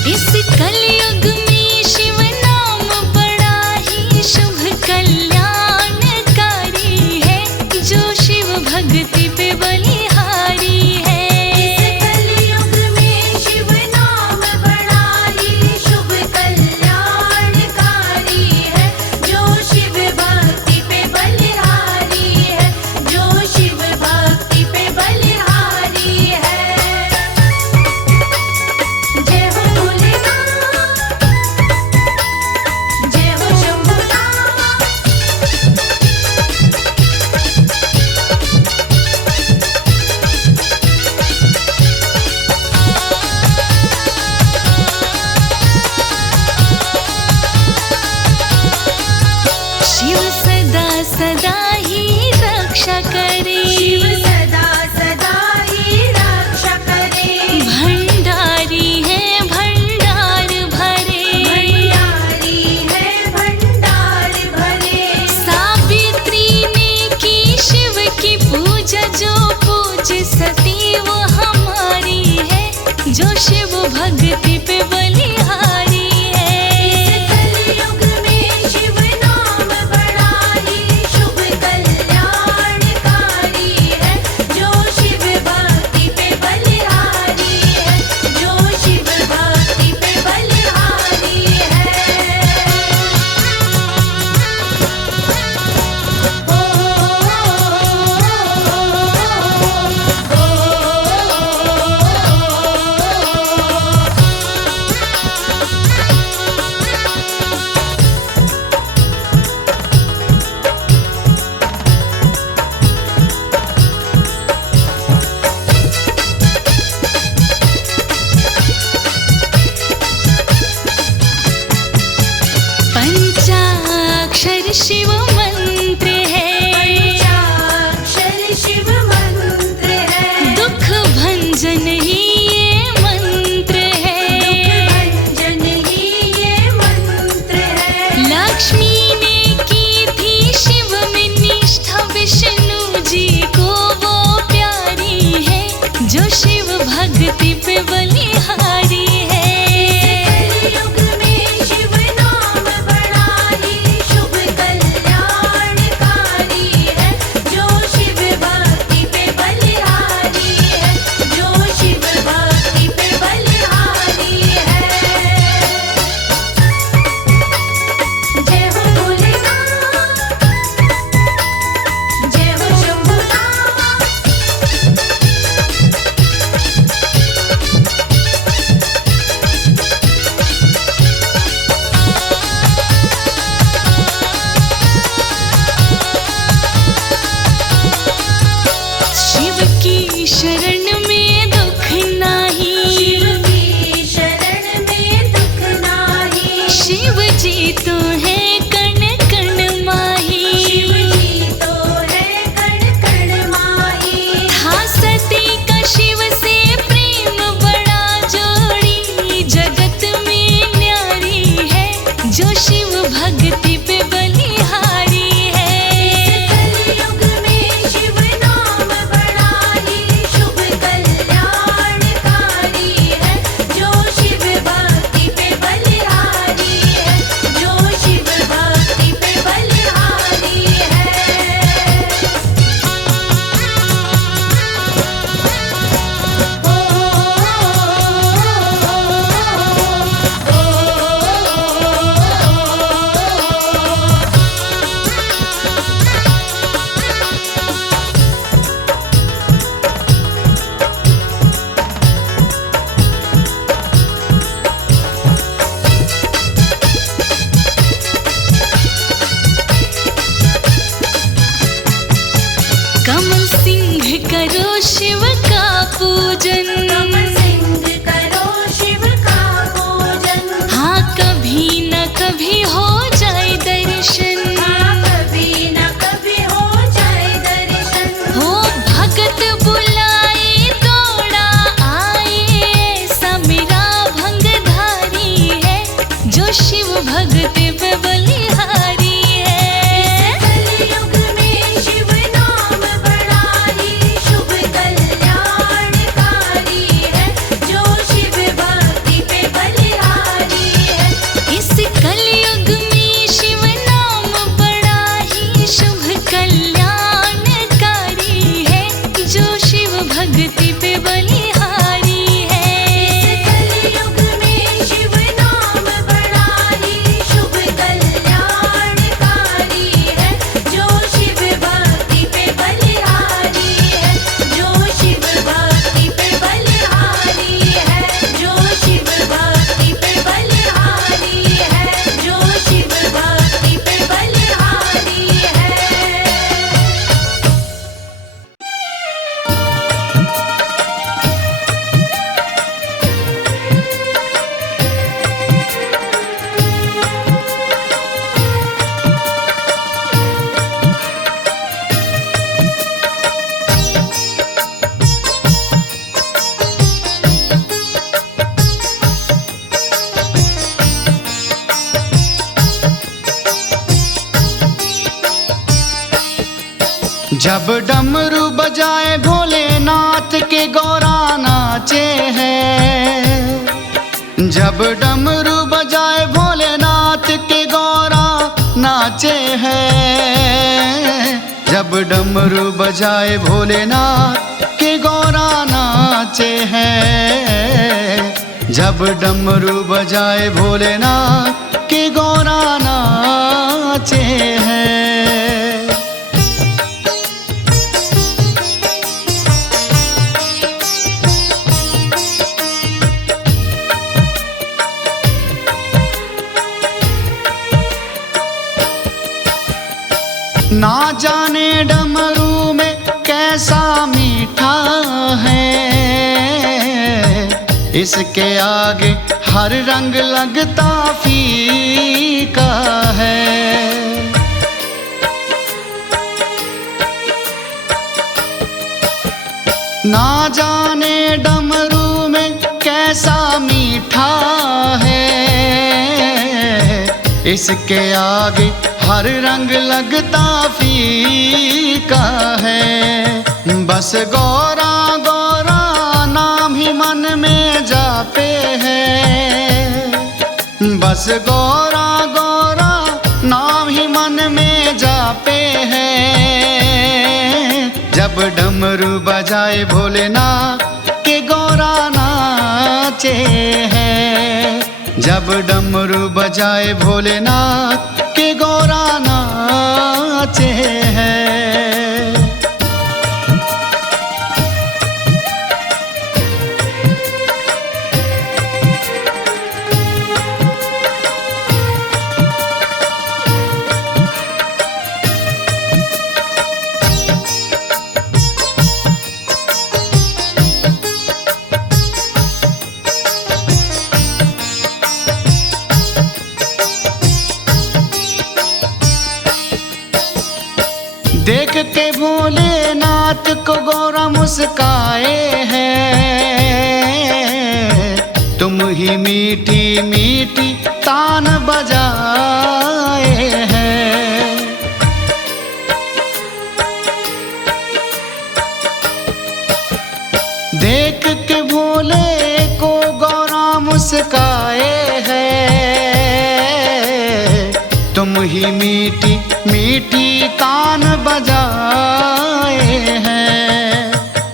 इस कलयुग में शिव नाम बड़ा ही शुभ कल्याणकारी है, जो शिव भक्ति पे बलिहारी है। इस कलयुग में शिव नाम बड़ा ही शुभ कल्याणकारी है, जो शिव भक्ति पे बलिहारी है, जो शिव भक्ति पे बलिहारी है। जय हो भोलेनाथ, जय हो शंभुनाथ। शिव सदा सदा ही रक्षा करे, शिव सदा सदा ही रक्षा करे। भंडारी है भंडार भरे, भंडारी है भंडार भरे। सावित्री ने की शिव की पूजा, जो पूज सती वो हमारी है, जो शिव भक्ति पे बलिहारी है। कलयुग में शिव नाम बड़ा ही शुभ कल्याणकारी है, जो शिव भक्ति पे बलिहारी है, जो शिव भक्ति पे बलिहारी है। पंचाक्षर शिव मंत्र है, पंचाक्षर शिव मंत्र है, दुख भंजन ही ये मंत्र है। भंजन ही ये मंत्र है। लक्ष्मी ने की थी शिव में निष्ठा, विष्णु जी को वो प्यारी है, जो शिव भक्ति पे बलिहारी है। कलयुग में शिव नाम बड़ा ही शुभ कल्याणकारी है, जो शिव भक्ति पे बलिहारी है, जो शिव भक्ति पे बलिहारी है। जय हो भोलेनाथ, जय हो शंभुनाथ। शिव की शरण में दुख नाही, शिव की शरण में दुख नाही। शिव जी तो है कण कण माही, शिव जी तो है कण कण माही। था सती का शिव से प्रेम बड़ा, जोड़ी जगत में न्यारी है, जो शिव भक्ति पे बलिहारी है। कलयुग में शिव नाम बड़ा ही शुभ कल्याणकारी है, जो शिव भक्ति भक्ति पे बलिहारी है। कलयुग में शिव नाम बड़ा ही शुभ कल्याणकारी है, जो शिव भक्ति पे बलिहारी है। इस कलयुग में शिव नाम बड़ा ही शुभ कल्याणकारी है, जो शिव भक्ति पे बलिहारी है। कलयुग में शिव नाम बड़ा ही शुभ कल्याणकारी है, जो शिव भक्ति पे बलिहारी है, जो शिव भक्ति पे बलिहारी है, जो शिव भक्ति पे बलिहारी है, जो शिव भक्ति पे बलिहारी है। जब डमरू बजाए भोलेनाथ के गौरा नाचे हैं। जब डमरू बजाए भोलेनाथ के गौरा नाचे हैं। जब डमरू बजाए भोलेनाथ के गौरा नाचे हैं। जब डमरू बजाए भोलेनाथ के गौरा नाचे हैं। ना जाने डमरू में कैसा मीठा है, इसके आगे हर रंग लगता फीका है। ना जाने डमरू में कैसा मीठा है, इसके आगे हर रंग लगता फीका है। बस गौरा गौरा नाम ही मन में जाते हैं। बस गौरा गौरा नाम ही मन में जाते हैं। जब डमरू बजाए भोलेनाथ के गौरा नाचे हैं। जब डमरू बजाए भोलेनाथ के गौरा नाचे हैं। देख के भोलेनाथ को गौरा मुस्काए हैं। तुम ही मीठी मीठी तान बजाए हैं। देख के भोले को गौरा मुस्काए हैं। तुम ही मीठी मीठी तान बजाए हैं।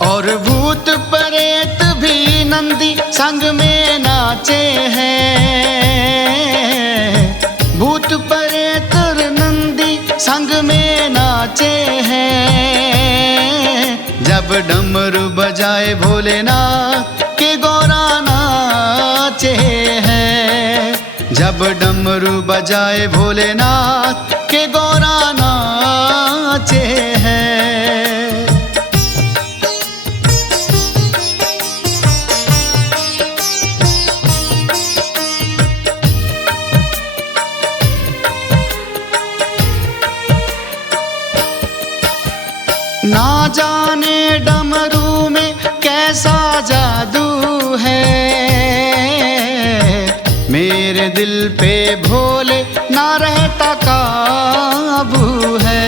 और भूत प्रेत भी नंदी संग में नाचे हैं। भूत प्रेत नंदी संग में नाचे हैं। जब डमरू बजाए भोलेनाथ के गौरा नाचे हैं। जब डमरू बजाए भोलेनाथ के गौरा नाचे हैं। ना जाने डमरू में कैसा जादू है। मेरे दिल पे भोले काबू है।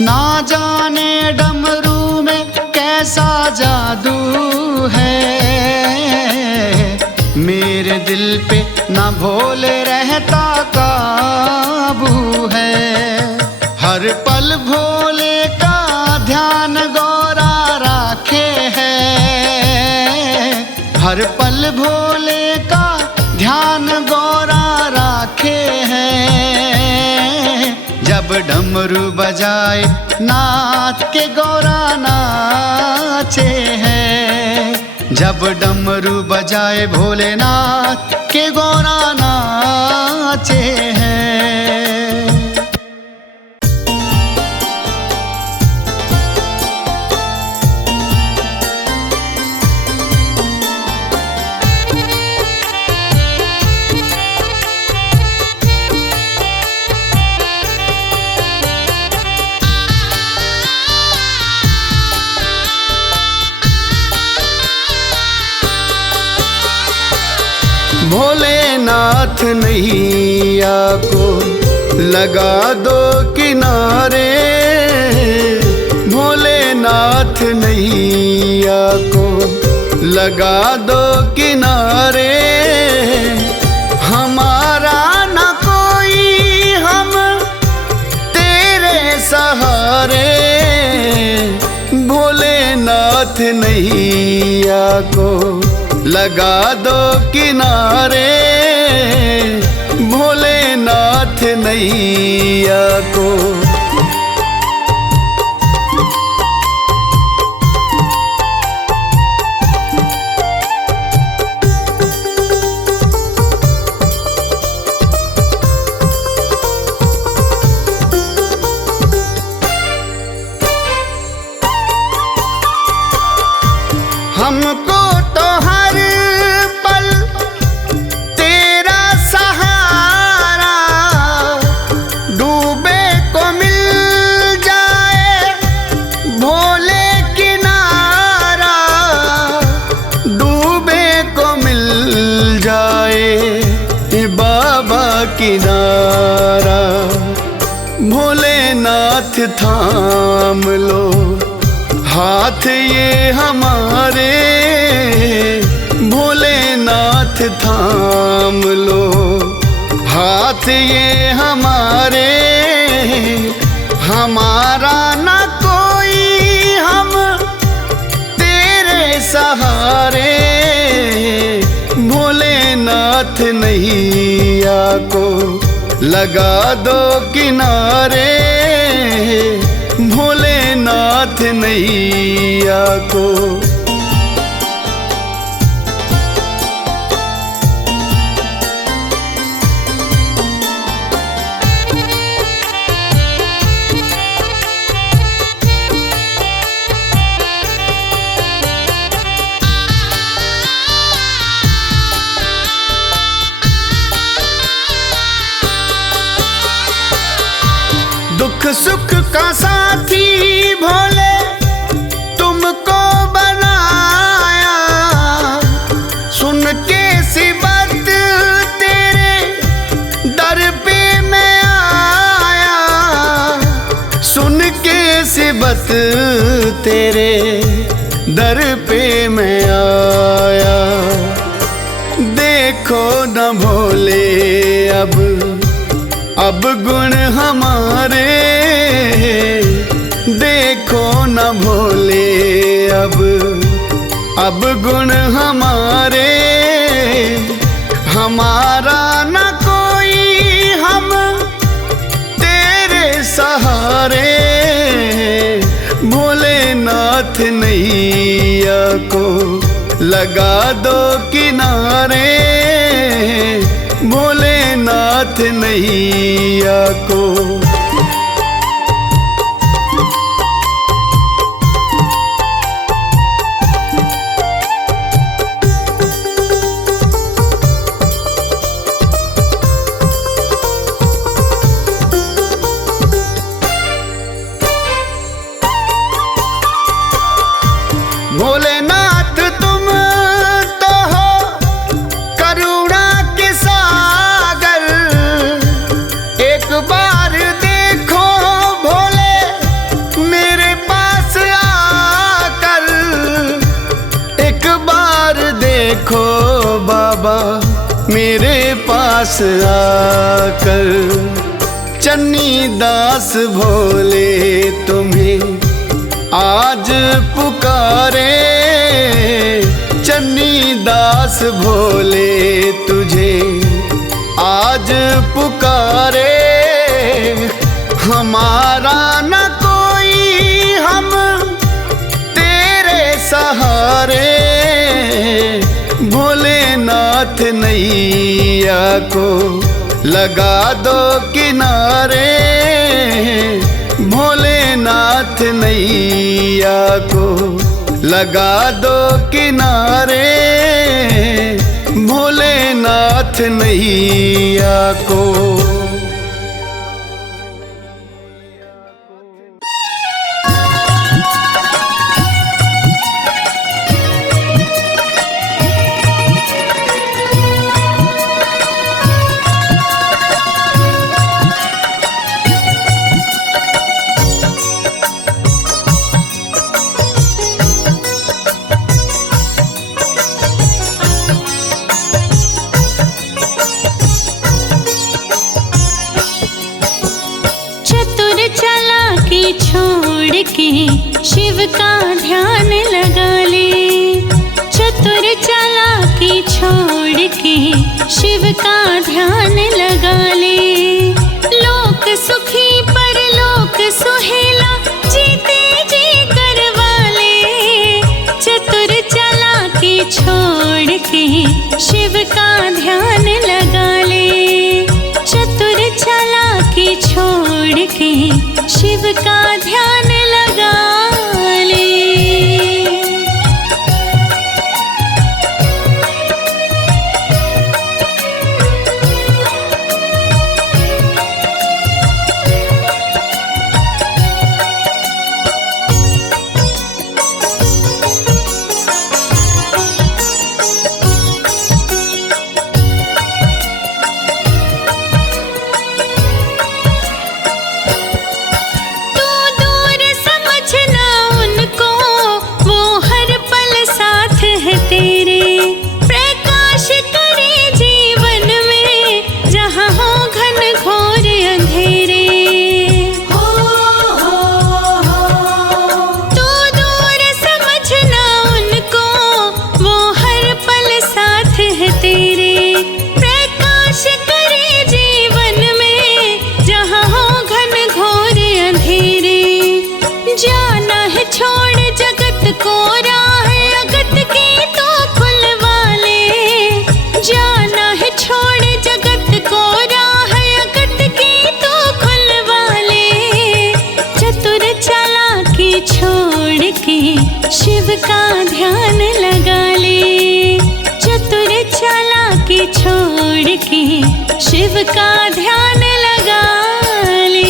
ना जाने डमरू में कैसा जादू है, मेरे दिल पे ना भोले रहता काबू है। हर पल भोले का ध्यान गौरा राखे है, हर पल भोले का ध्यान गौरा राखे है। जब डमरू बजाए नाच के गौरा नाचे है, जब डमरू बजाए भोलेनाथ के गौरा नाचे हैं। भोलेनाथ नैया को लगा दो किनारे, भोलेनाथ नैया को लगा दो किनारे। हमारा न कोई हम तेरे सहारे, भोलेनाथ नैया को लगा दो किनारे, भोलेनाथ नैया को। हमको तो हर पल तेरा सहारा, डूबे को मिल जाए भोले किनारा, डूबे को मिल जाए बाबा किनारा। भोलेनाथ थाम लो हाथ ये हमारे, भोलेनाथ थाम लो हाथ ये हमारे। हमारा न कोई हम तेरे सहारे, भोलेनाथ नैया को लगा दो किनारे, भोलेनाथ नैया को। दुख सुख का साथी भोले तुमको बनाया, सुन के सिबत तेरे दर पे मैं आया, सुन के सिबत तेरे दर पे मैं आया। देखो न भोले अब गुण हमारे, देखो न भोले अब गुण हमारे। हमारा न कोई हम तेरे सहारे, भोलेनाथ नैया को लगा दो किनारे, भोलेनाथ नैया को। भोलेनाथ तुम तो देखो बाबा मेरे पास आकर, चन्नी दास भोले तुम्हें आज पुकारे, चन्नी दास भोले तुझे आज पुकारे। हमारा न कोई हम तेरे सहारे, भोलेनाथ नैया को लगा दो किनारे, भोलेनाथ नैया को लगा दो किनारे, भोलेनाथ नैया को। छोड़ के शिव का ध्यान लगा ले, चतुर चालाकी छोड़ के शिव का ध्यान लगा ले। लोक सुखी परलोक सुहेला जीते जी करवा ले, चतुर चालाकी छोड़ के शिव का ध्यान लगा ले, चतुर चालाकी छोड़ के शिव का ध्यान लगा ले। शिव का ध्यान लगा ले, चतुर चालाकी छोड़ के शिव का ध्यान लगा ले।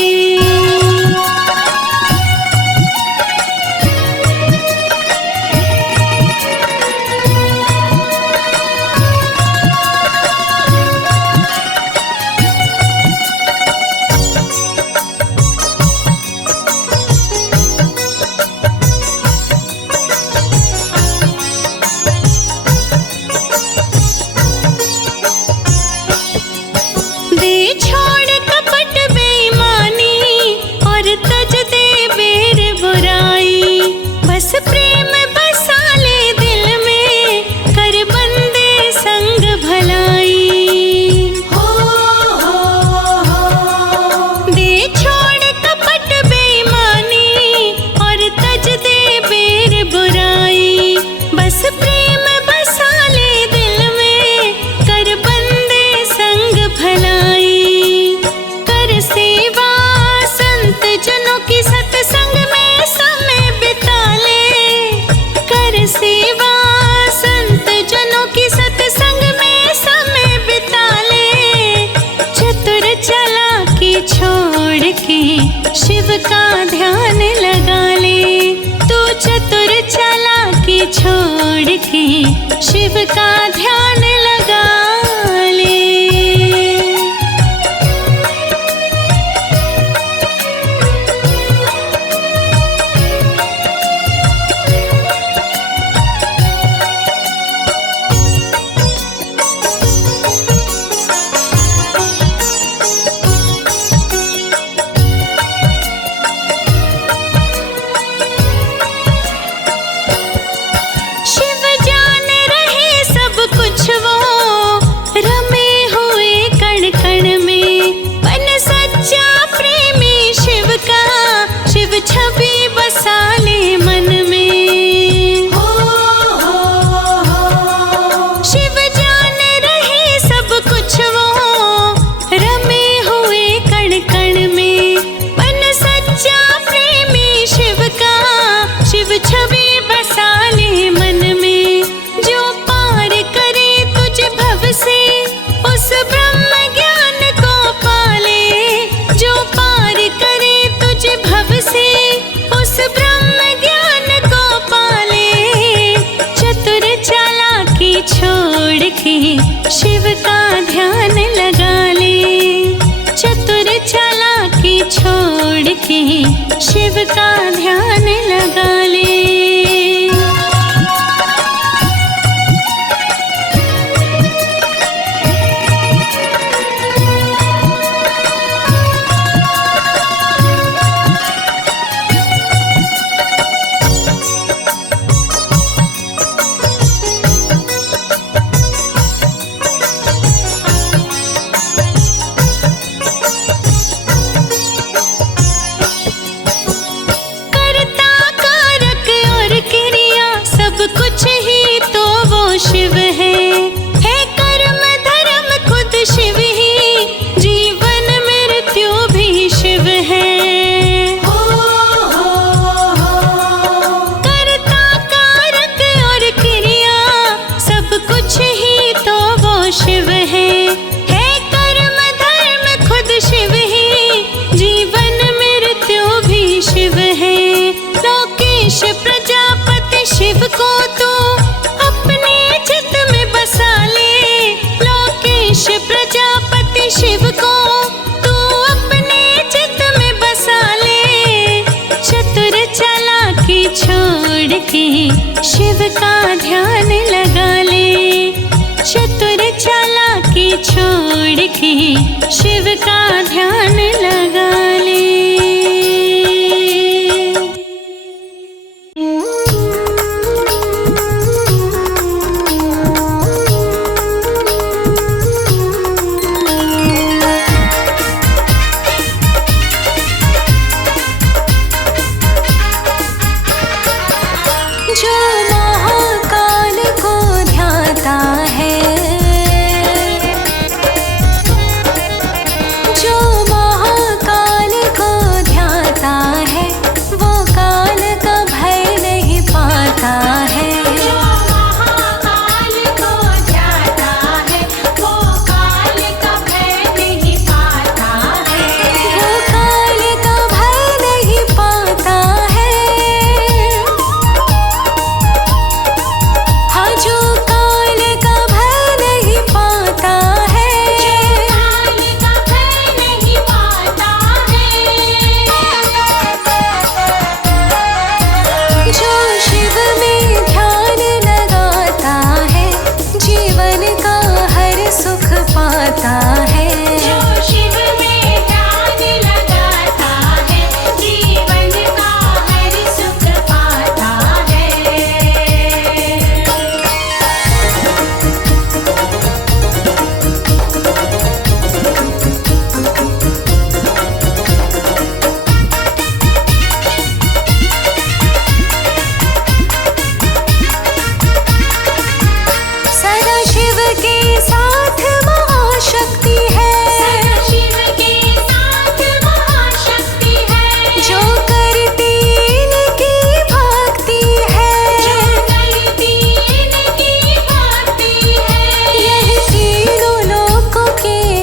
शिव का ध्यान लगा ले, तू चतुर चालाकी छोड़ के शिव का ध्यान लगा ले। छोड़ के शिव का ध्यान लगा ले। चतुर चालाकी छोड़ के शिव का ध्यान लगा ले। कुछ ही तो वो शिव है कर्म धर्म खुद शिव ही, जीवन मृत्यु भी शिव है। कर्ता कारक और क्रिया सब कुछ ही तो वो शिव है कर्म धर्म खुद शिव ही, जीवन मृत्यु भी शिव है। लोकेश प्रजापति शिव को तू अपने चित्त में बसा ले। लोकेश प्रजापति शिव को तू अपने चित्त में बसा ले। चतुर चालाकी छोड़ के शिव का ध्यान लगा ले। चतुर चालाकी छोड़ के शिव का ध्यान लगा ले।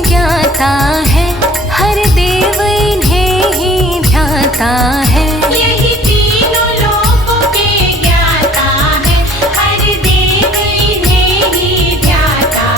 ज्ञाता है, हर देव इन्हें ही ध्याता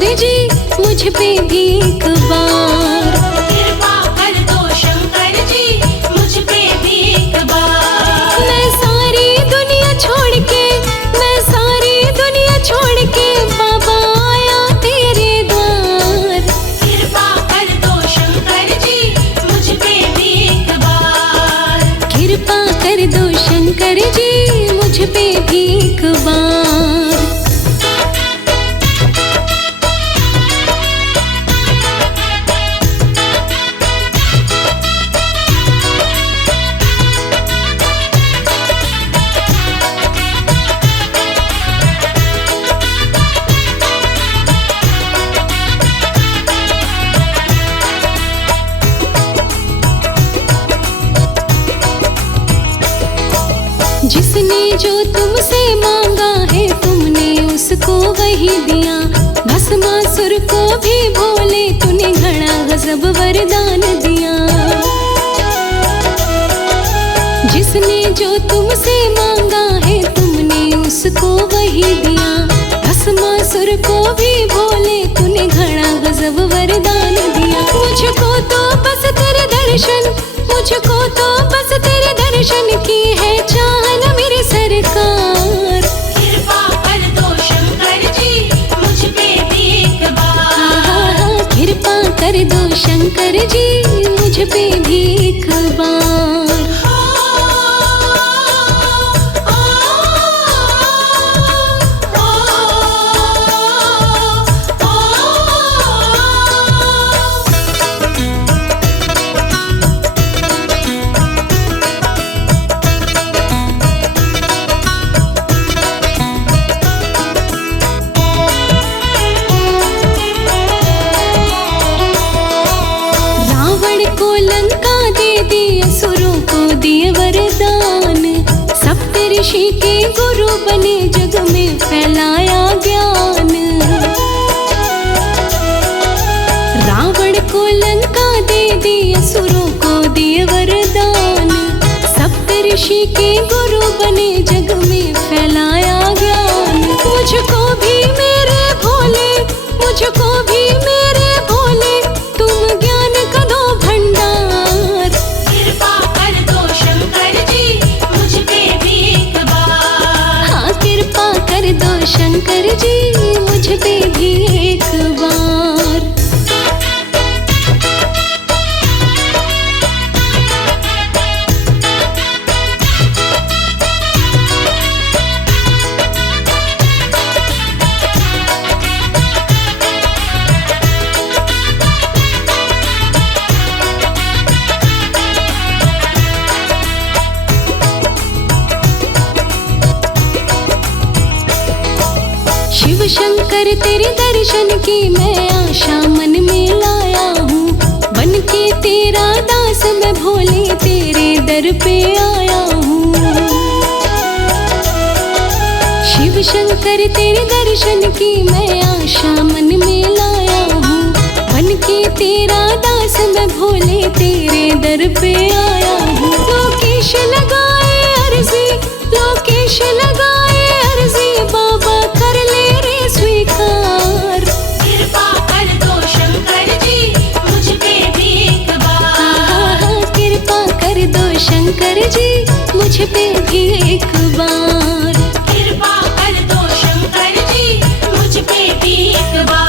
शंकर जी मुझ पे भी एक बार। कृपा कर दो शंकर जी मुझ पे भी एक बार। मैं सारी दुनिया छोड़ के, मैं सारी दुनिया छोड़ के बाबा आया तेरे द्वार। कृपा कर दो शंकर जी मुझ पे भी एक बार। कृपा कर दो शंकर जी मुझ पे भी एक बार। जिसने जो तुमसे मांगा है तुमने उसको वही दिया। भस्मासुर को भी भोले तूने घड़ा गजब वरदान दिया। जिसने जो तुमसे मांगा है तुमने उसको वही दिया। भस्मासुर को भी भोले तूने घड़ा गजब वरदान दिया। मुझको तो बस तेरे दर्शन, मुझको तो बस तेरे दर्शन की है चाहत मेरे सरकार। कृपा कर दो शंकर जी मुझ पे भी एक बार। कृपा कर दो शंकर जी मुझ पे भी एक बार। रावण को लंका दे दी, असुरों को दिए वरदान। सप्तऋषि के गुरु बने जग में फैलाया ज्ञान। रावण को लंका दे दी, असुरों को दिए वरदान। सप्तऋषि के गुरु बने जग में फैलाया ज्ञान। मुझको भी मेरे भोले, मुझको भी मेरे भोले तुम ज्ञान का दो भंडार। कृपा कर दो शंकर जी मुझ पे भी एक बार। हाँ कृपा कर दो शंकर जी मुझ पे भी एक बार। शिव शंकर तेरे दर्शन की मैं आशा मन में लाया हूँ। बन के तेरा दास मैं भोले तेरे दर पे आया हूँ। शिव शंकर तेरे दर्शन की मैं आशा मन में लाया हूँ। बन के तेरा दास मैं भोले तेरे दर पे आया हूँ। लोकेश लगाए अर्जी, लोकेश लगाए अर्जी बाबा कर ले रे स्वीकार। कृपा कर दो शंकर जी मुझ पे भी एक बार। कृपा कर दो शंकर जी मुझ पे भी एक बार। कृपा कर दो शंकर जी मुझ पे भी एक बार।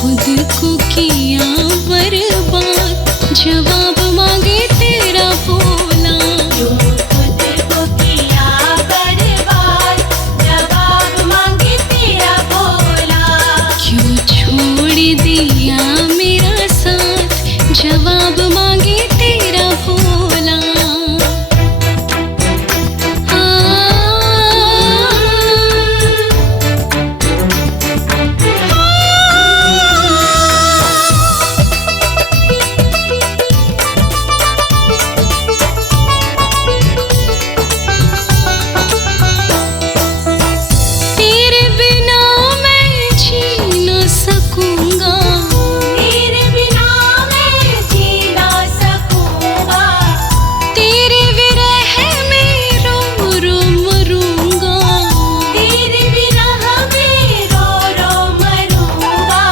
खुद को किया बर्बाद, जवाब मांगे तेरा भोला। जो खुद को किया बर्बाद, जवाब मांगे तेरा भोला। क्यों छोड़ दिया मेरा साथ, जवाब मांगे तेरा भोला। तेरे बिना मैं जी न सकूंगा, तेरे बिना मैं जी ना सकूंगा। तेरे विरह में रो रो मरूंगा। तेरे विरह में रो रो मरूंगा।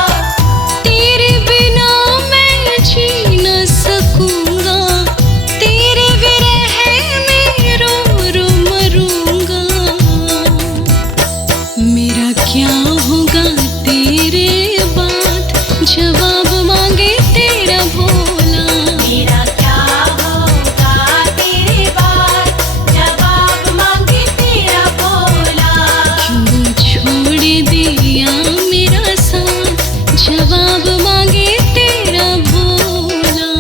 तेरे बिना मैं जी न सकूंगा, तेरे विरह में रो रो मरूंगा। मेरा क्या होगा तेरे बाद, जवाब मांगे तेरा भोला। मेरा क्या होगा तेरे बाद, जवाब मांगे तेरा भोला। क्यों छोड़ दिया मेरा साथ, जवाब मांगे तेरा भोला।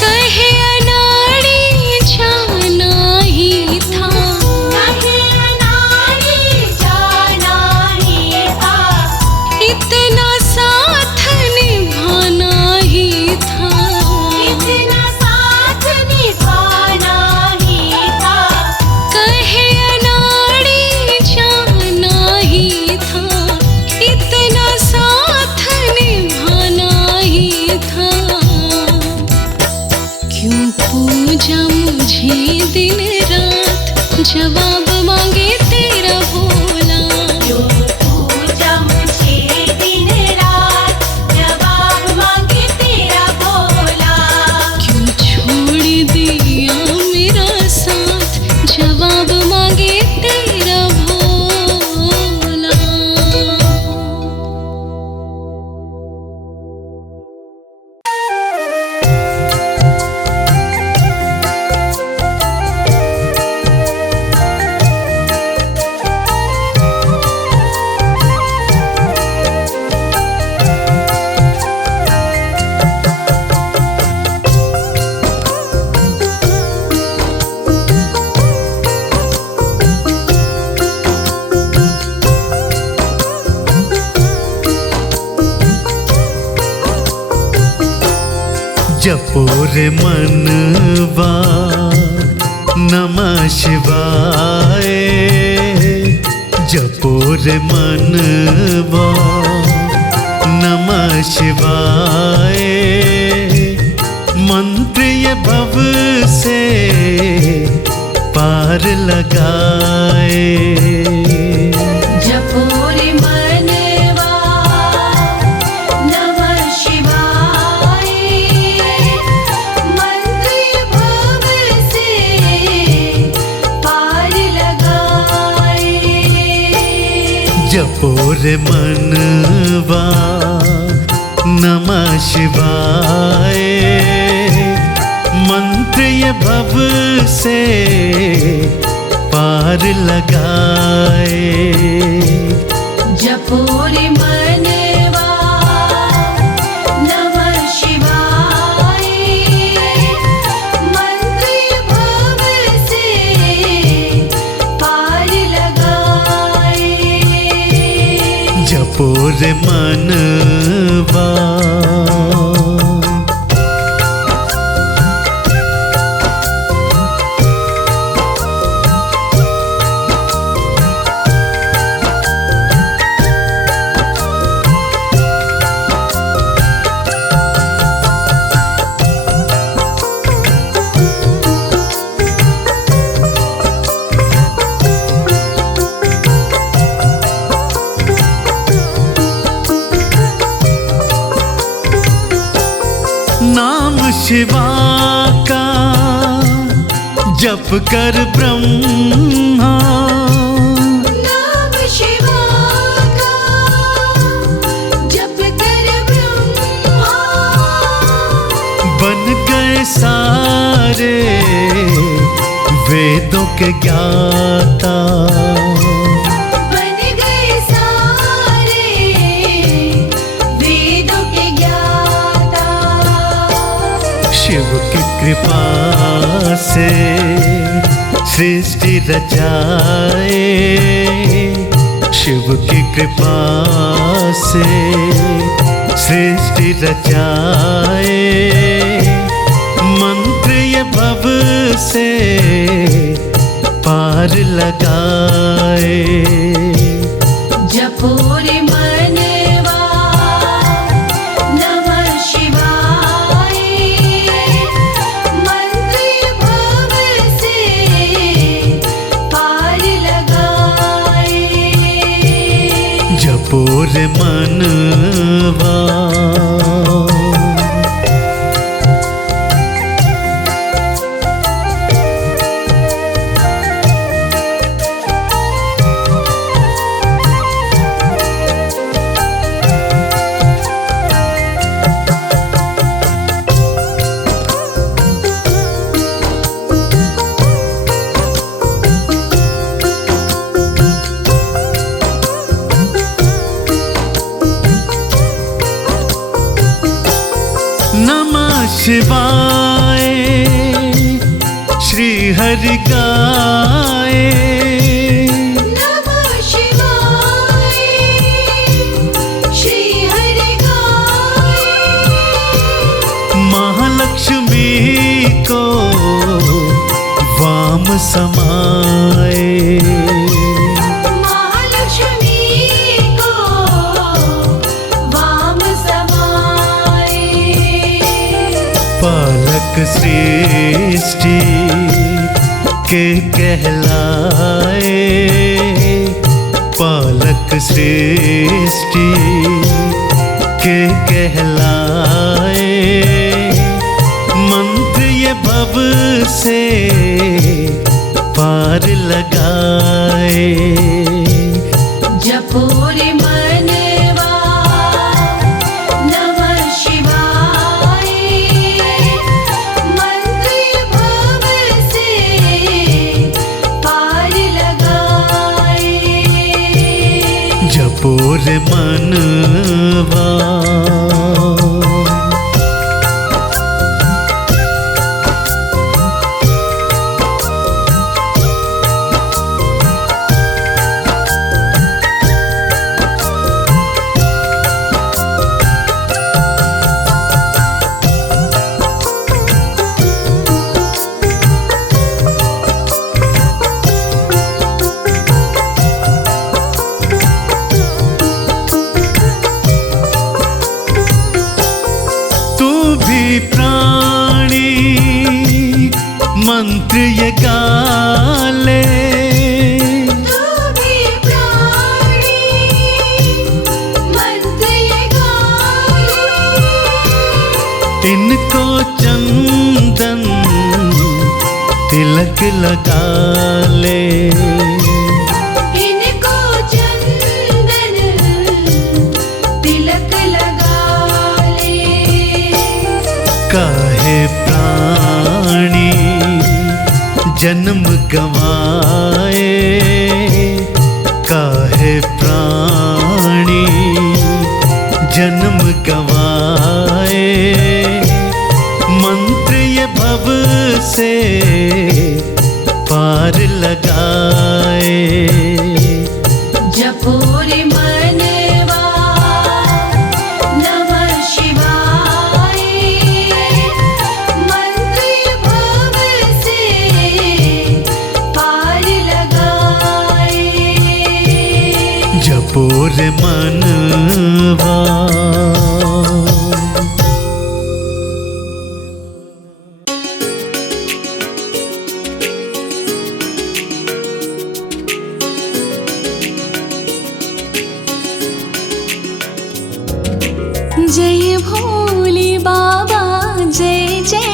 कहे अनाड़ी जाना ही था, कहे अनाड़ी जाना ही था। इतना साथ निभाना ही था। इतना साथ निभाना ही था। कहे अनाड़ी जाना ही था, इतना साथ निभाना ही था। क्यों पूजा मुझे दिन रात, जवाब मांगे तेरा भोला। जो पूजा मुझे दिन रात, जवाब मांगे तेरा भोला। क्यों छोड़ दिया मेरा साथ, जवाब मांगे तेरा भोला। जपो रे मनवा नमः शिवाय, जपो रे मनवा नमः शिवाय। मंत्र ये भव से पार लगाए। जपो रे मनवा नमः शिवाय। मंत्र भव से पार लगाए। जपो रे मनवा नमः शिवाय। मंत्र ये भव से पार लगाए। जपो रे मनवा नमः शिवाय। मंत्र भव से पार लगाए। जपो रे मनवा। शिवा का जप कर ब्रह्मा, नाम शिवा का जप कर ब्रह्मा, बन गए सारे वेदों के ज्ञाता। बन गए सारे वेदों के ज्ञाता। शिव की कृपा से सृष्टि रचाए, शिव की कृपा से सृष्टि रचाए, मंत्र ये भव से पार लगाए। जपो रे मनवा नमः शिवाय, मंत्र भव से पार लगाए। जपो रे मनवा। नमः शिवाय श्री हरि गाए, नमः शिवाय श्री हरि गाए। महालक्ष्मी को वाम समाए, महालक्ष्मी को वाम समाए। पालक सृष्टि के कहलाए, पालक सृष्टि के कहलाए, मंत्र ये भव से पार लगाए। जपो रे मनवा नमः शिवाय, मंत्र भव से पार लगाए। जपो रे मनवा। प्राणी मंत्र ये गाले, तू भी प्राणी मंत्र ये गाले। इनको चंदन तिलक लगा ले, इनको चंदन तिलक लगा ले। काहे प्राणी जन्म गवाए, काहे प्राणी जन्म गवाए, मंत्र ये भव से पार लगाए। जपो रे मनवा नमः शिवाय, मंत्र भव से पार लगाए। जपो रे मनवा। जय भोले बाबा, जय जय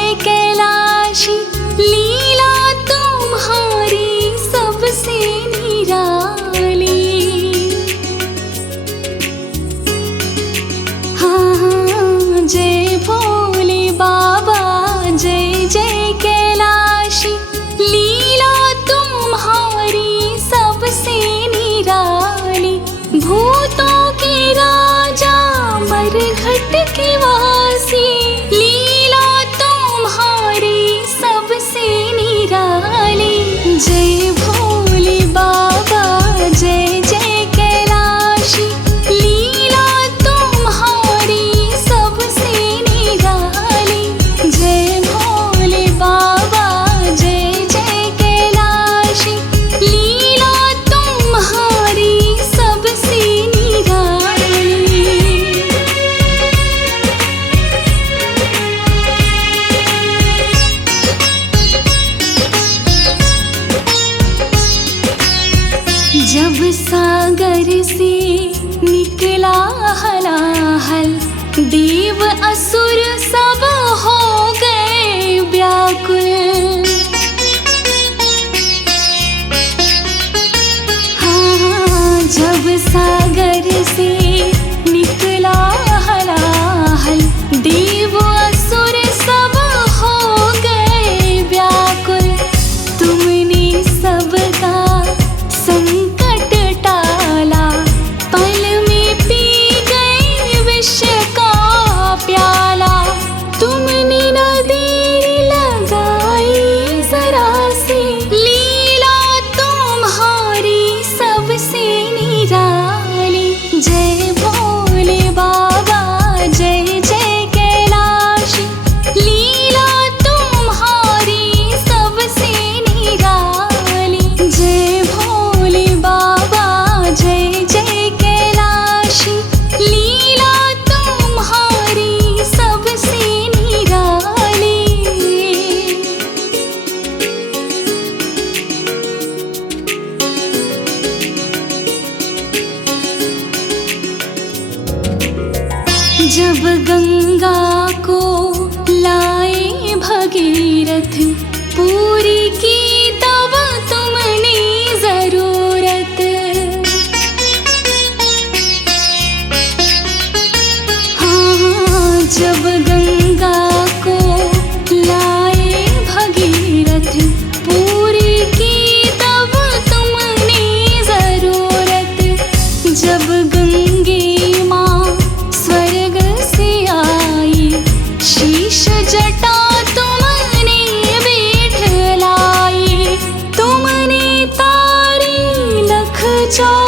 जब सागर से निकला हलाहल, देव असुर सब हो गए व्याकुल। हाँ, जब सागर से निकला हलाहल, देव असुर सब हो गए व्याकुल। तुमने सबका संकट टाला, पल में पी गए विष का प्याला। तुमने न देर लगाई जरा सी, लीला तुम्हारी सबसे निराली। जय भोले बाबा, जय जय कैलाशी, लीला तुम्हारी सबसे निराली। जय भोले बाबा, जय जय कैलाशी, लीला तुम्हारी सबसे निराली। जब गंगा को लाए भगीरथ, पूरी की तब तुमने जरूरत। हाँ, जब गंगा को लाए भगीरथ, पूरी की तब तुमने जरूरत। जब गंगे माँ स्वर्ग से आई, शीश जटा तुमने बैठ लाई। तुमने तारी लख चौ